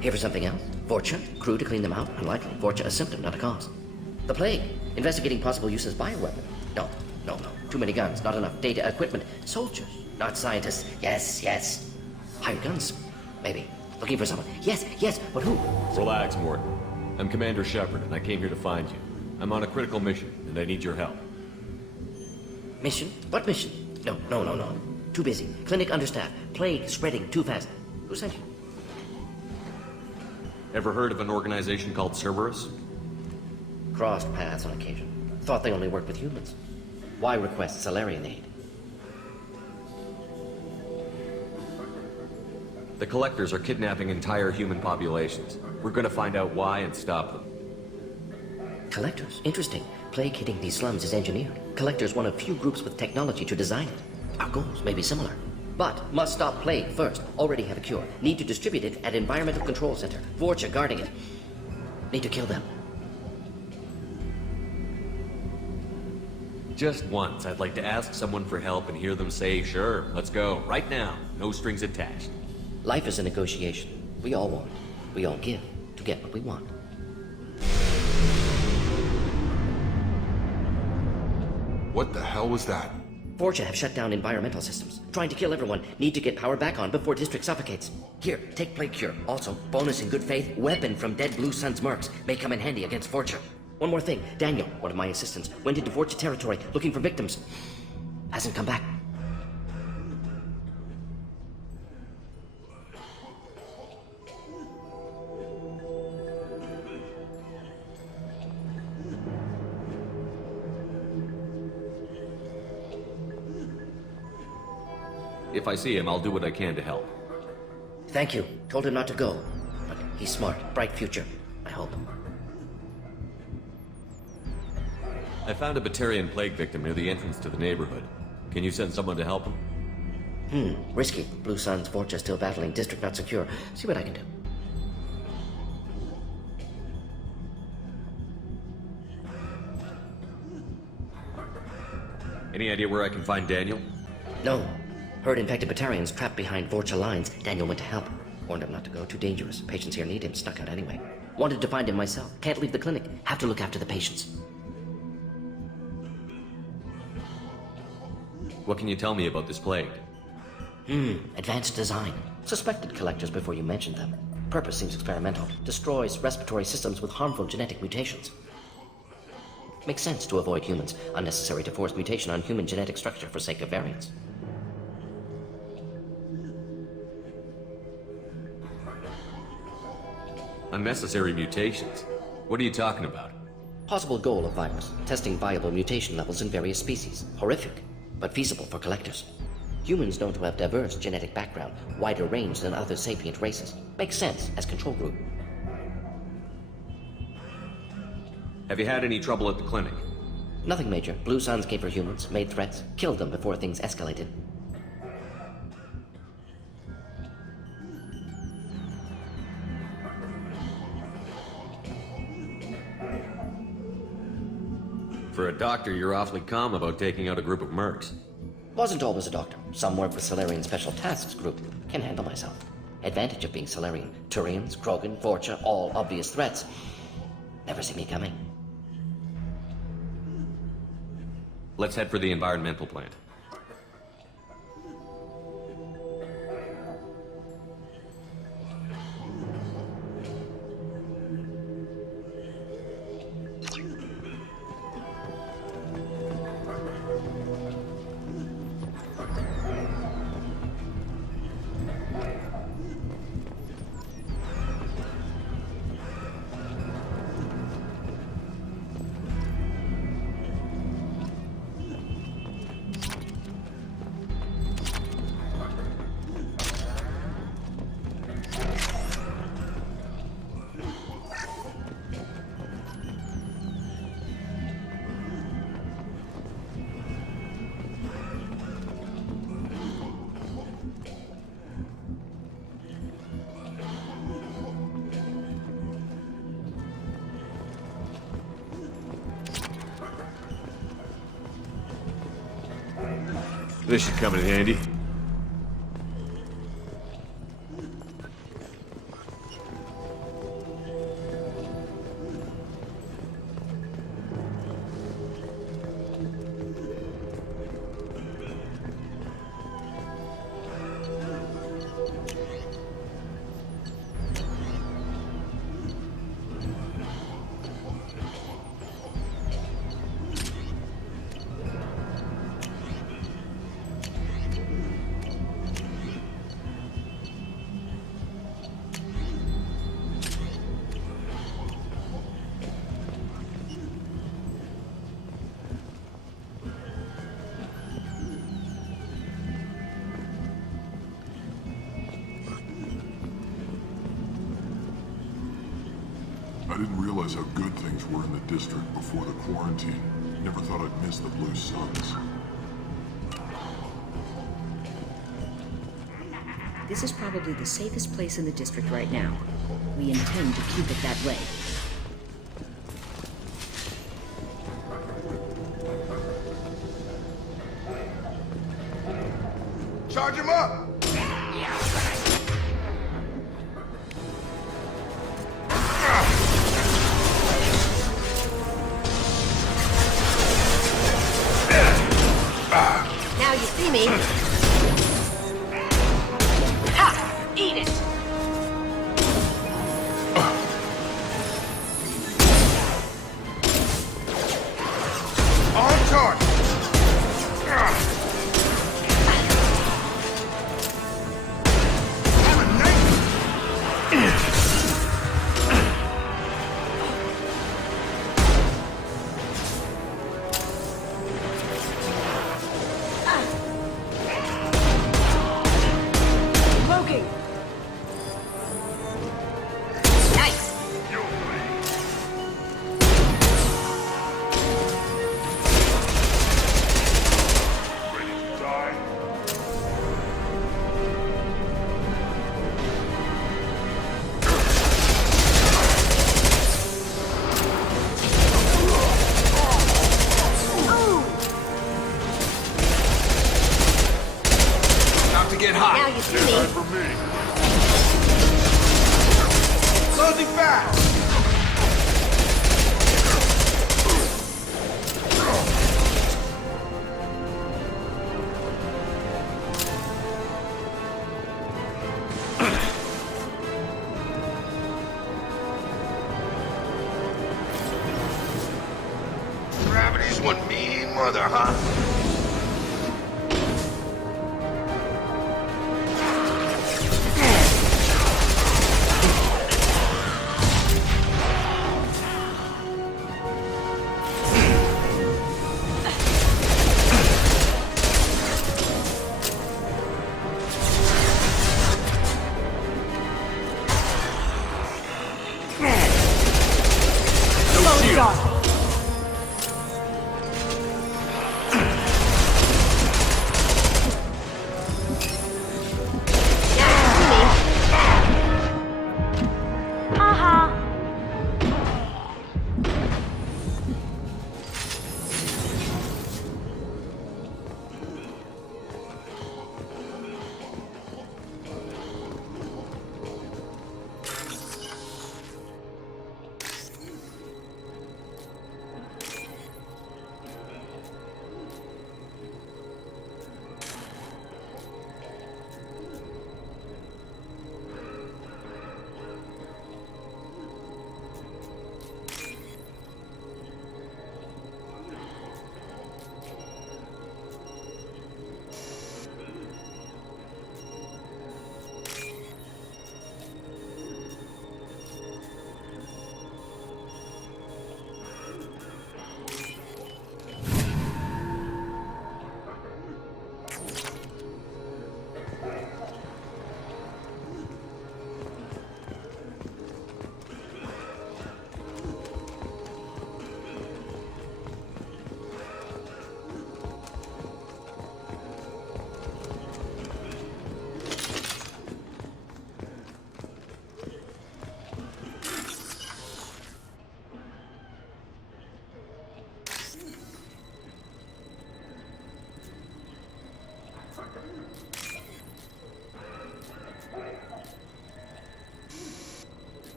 Here for something else? Vorcha? Crew to clean them out? Unlikely. Vorcha a symptom, not a cause. The plague? Investigating possible use as bioweapon? No. Too many guns, not enough data, equipment. Soldiers, not scientists. Yes. Hired guns? Maybe. Looking for someone. Yes, but who? Relax, Morton. I'm Commander Shepard, and I came here to find you. I'm on a critical mission, and I need your help. Mission? What mission? No. Too busy. Clinic understaffed. Plague spreading too fast. Who sent you? Ever heard of an organization called Cerberus? Crossed paths on occasion. Thought they only worked with humans. Why request Salarian aid? The Collectors are kidnapping entire human populations. We're gonna find out why and stop them. Collectors? Interesting. Plague hitting these slums is engineered. Collectors one of few groups with technology to design it. Our goals may be similar. But must stop plague first. Already have a cure. Need to distribute it at Environmental Control Center. Vorcha guarding it. Need to kill them. Just once, I'd like to ask someone for help and hear them say, sure, let's go, right now. No strings attached. Life is a negotiation. We all want. We all give to get what we want. What the hell was that? Vorcha have shut down environmental systems. Trying to kill everyone. Need to get power back on before district suffocates. Here, take plague cure. Also, bonus in good faith, weapon from dead Blue Sun's mercs. May come in handy against Vorcha. One more thing. Daniel, one of my assistants, went into Vorcha territory looking for victims. Hasn't come back. If I see him, I'll do what I can to help. Thank you. Told him not to go. But he's smart. Bright future. I hope. I found a Batarian plague victim near the entrance to the neighborhood. Can you send someone to help him? Risky. Blue Sun's Vorcha still battling. District not secure. See what I can do. Any idea where I can find Daniel? No. Heard infected Batarians trapped behind Vorcha lines. Daniel went to help. Warned him not to go. Too dangerous. Patients here need him. Stuck out anyway. Wanted to find him myself. Can't leave the clinic. Have to look after the patients. What can you tell me about this plague? Advanced design. Suspected Collectors before you mentioned them. Purpose seems experimental. Destroys respiratory systems with harmful genetic mutations. Makes sense to avoid humans. Unnecessary to force mutation on human genetic structure for sake of variance. Unnecessary mutations? What are you talking about? Possible goal of virus. Testing viable mutation levels in various species. Horrific, but feasible for Collectors. Humans known to have diverse genetic background, wider range than other sapient races. Makes sense as control group. Have you had any trouble at the clinic? Nothing major. Blue Suns came for humans, made threats, killed them before things escalated. For a doctor, you're awfully calm about taking out a group of mercs. Wasn't always a doctor. Some work with Salarian Special Tasks Group. Can handle myself. Advantage of being Salarian. Turians, Krogan, Vorcha, all obvious threats. Never see me coming. Let's head for the environmental plant. This should come in handy. I didn't realize how good things were in the district before the quarantine. Never thought I'd miss the Blue Suns. This is probably the safest place in the district right now. We intend to keep it that way. Charge him up! Now you see me. Ha! Eat it! On target! Smoking! Nice! About to get hot. Now you see me. Closing fast! Gravity's one mean mother, huh?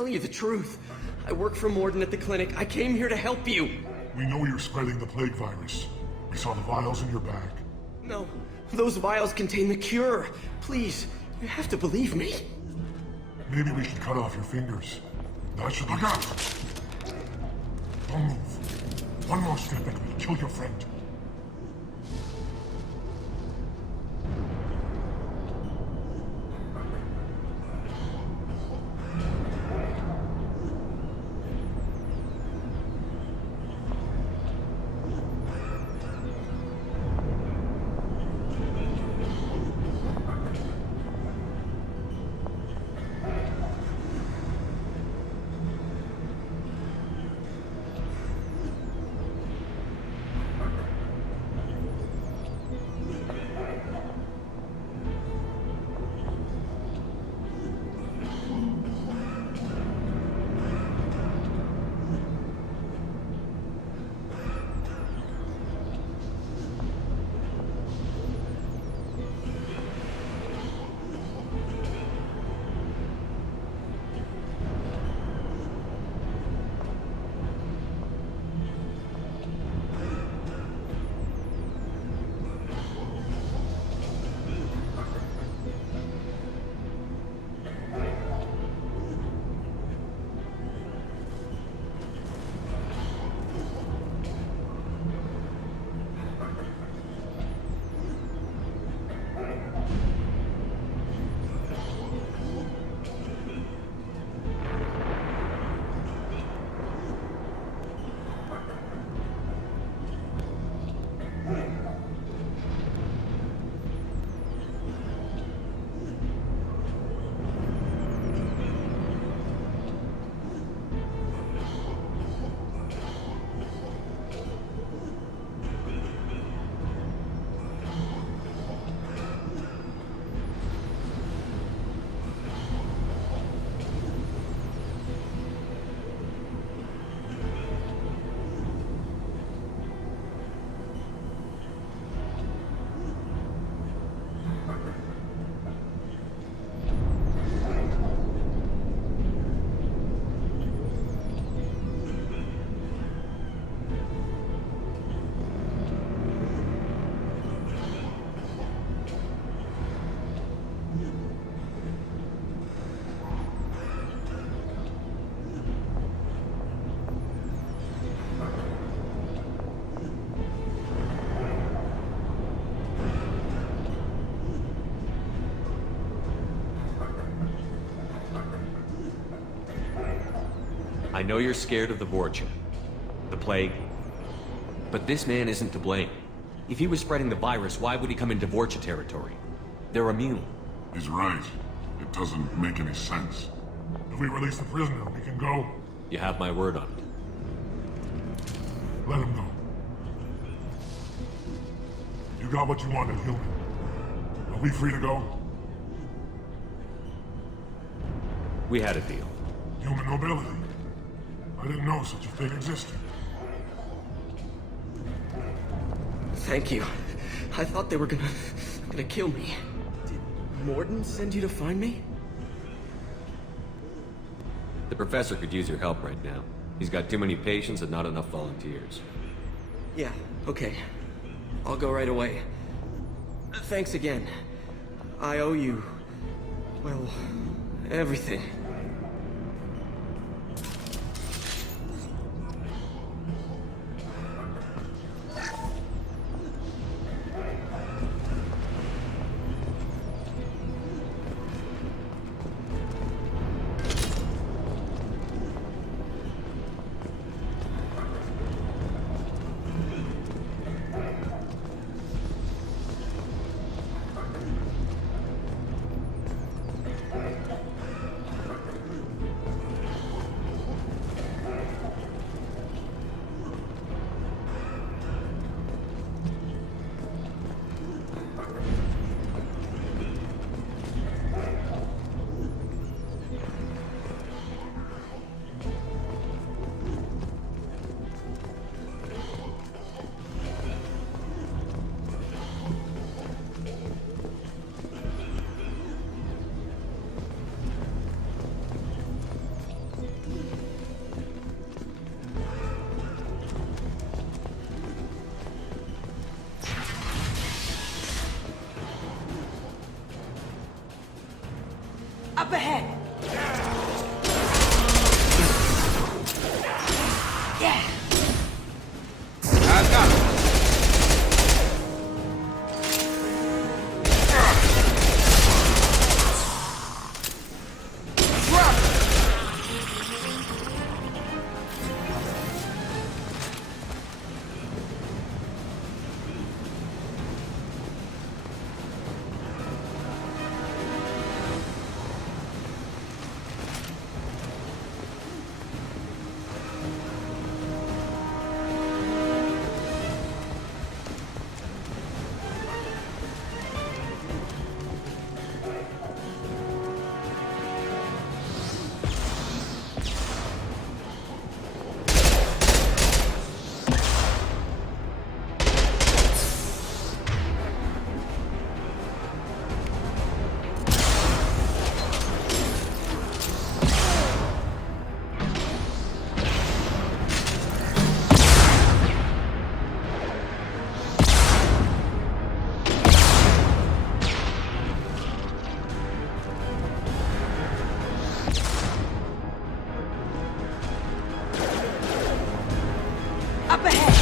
tell you the truth. I work for Morden at the clinic. I came here to help you. We know you're spreading the plague virus. We saw the vials in your bag. No, those vials contain the cure. Please, you have to believe me. Maybe we should cut off your fingers. That should look out! Don't move. One more step and we'll kill your friend. I know you're scared of the Vorcha, the plague, but this man isn't to blame. If he was spreading the virus, why would he come into Vorcha territory? They're immune. He's right. It doesn't make any sense. If we release the prisoner, we can go. You have my word on it. Let him go. You got what you wanted, human. Are we free to go? We had a deal. Human nobility. I didn't know such a thing existed. Thank you. I thought they were gonna kill me. Did Morden send you to find me? The professor could use your help right now. He's got too many patients and not enough volunteers. Yeah, okay. I'll go right away. Thanks again. I owe you... well, everything. Up ahead! Yeah! I've got it. Up ahead!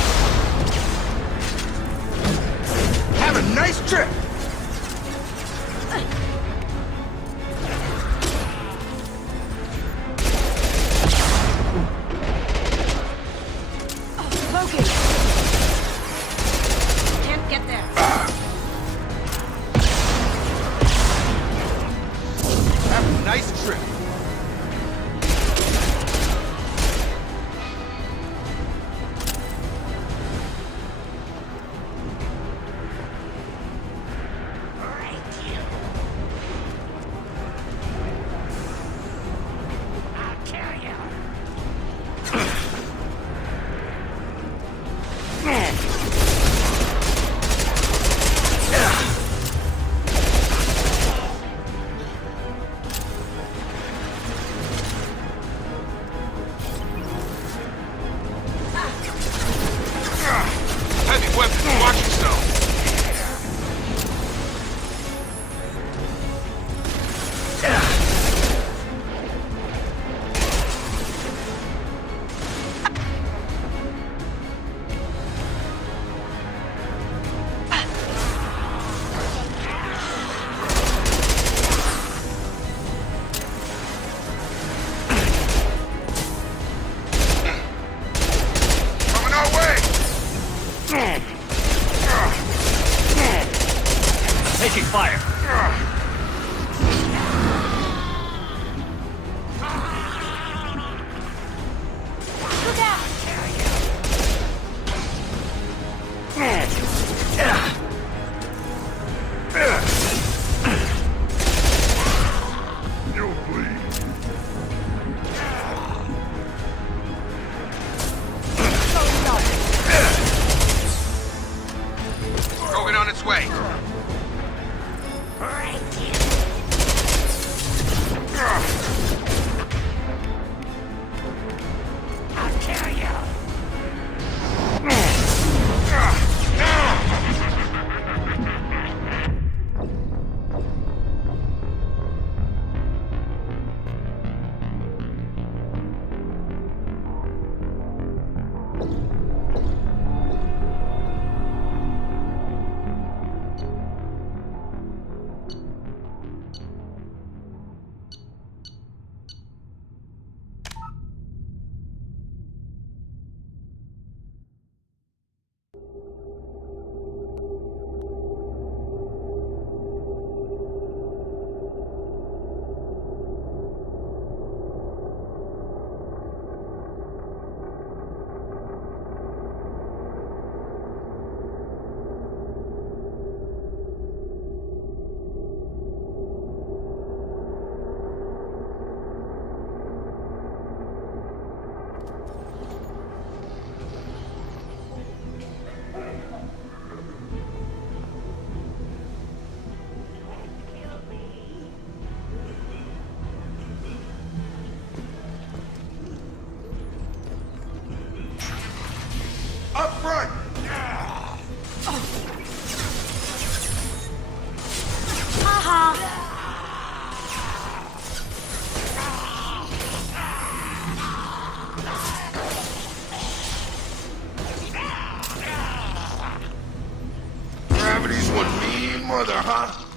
Have a nice trip! Logan! Can't get there. Have a nice trip! Heavy weapons, watch yourself! Coming our way! Taking fire. Look out! You'll bleed. Going on its way. mother, huh?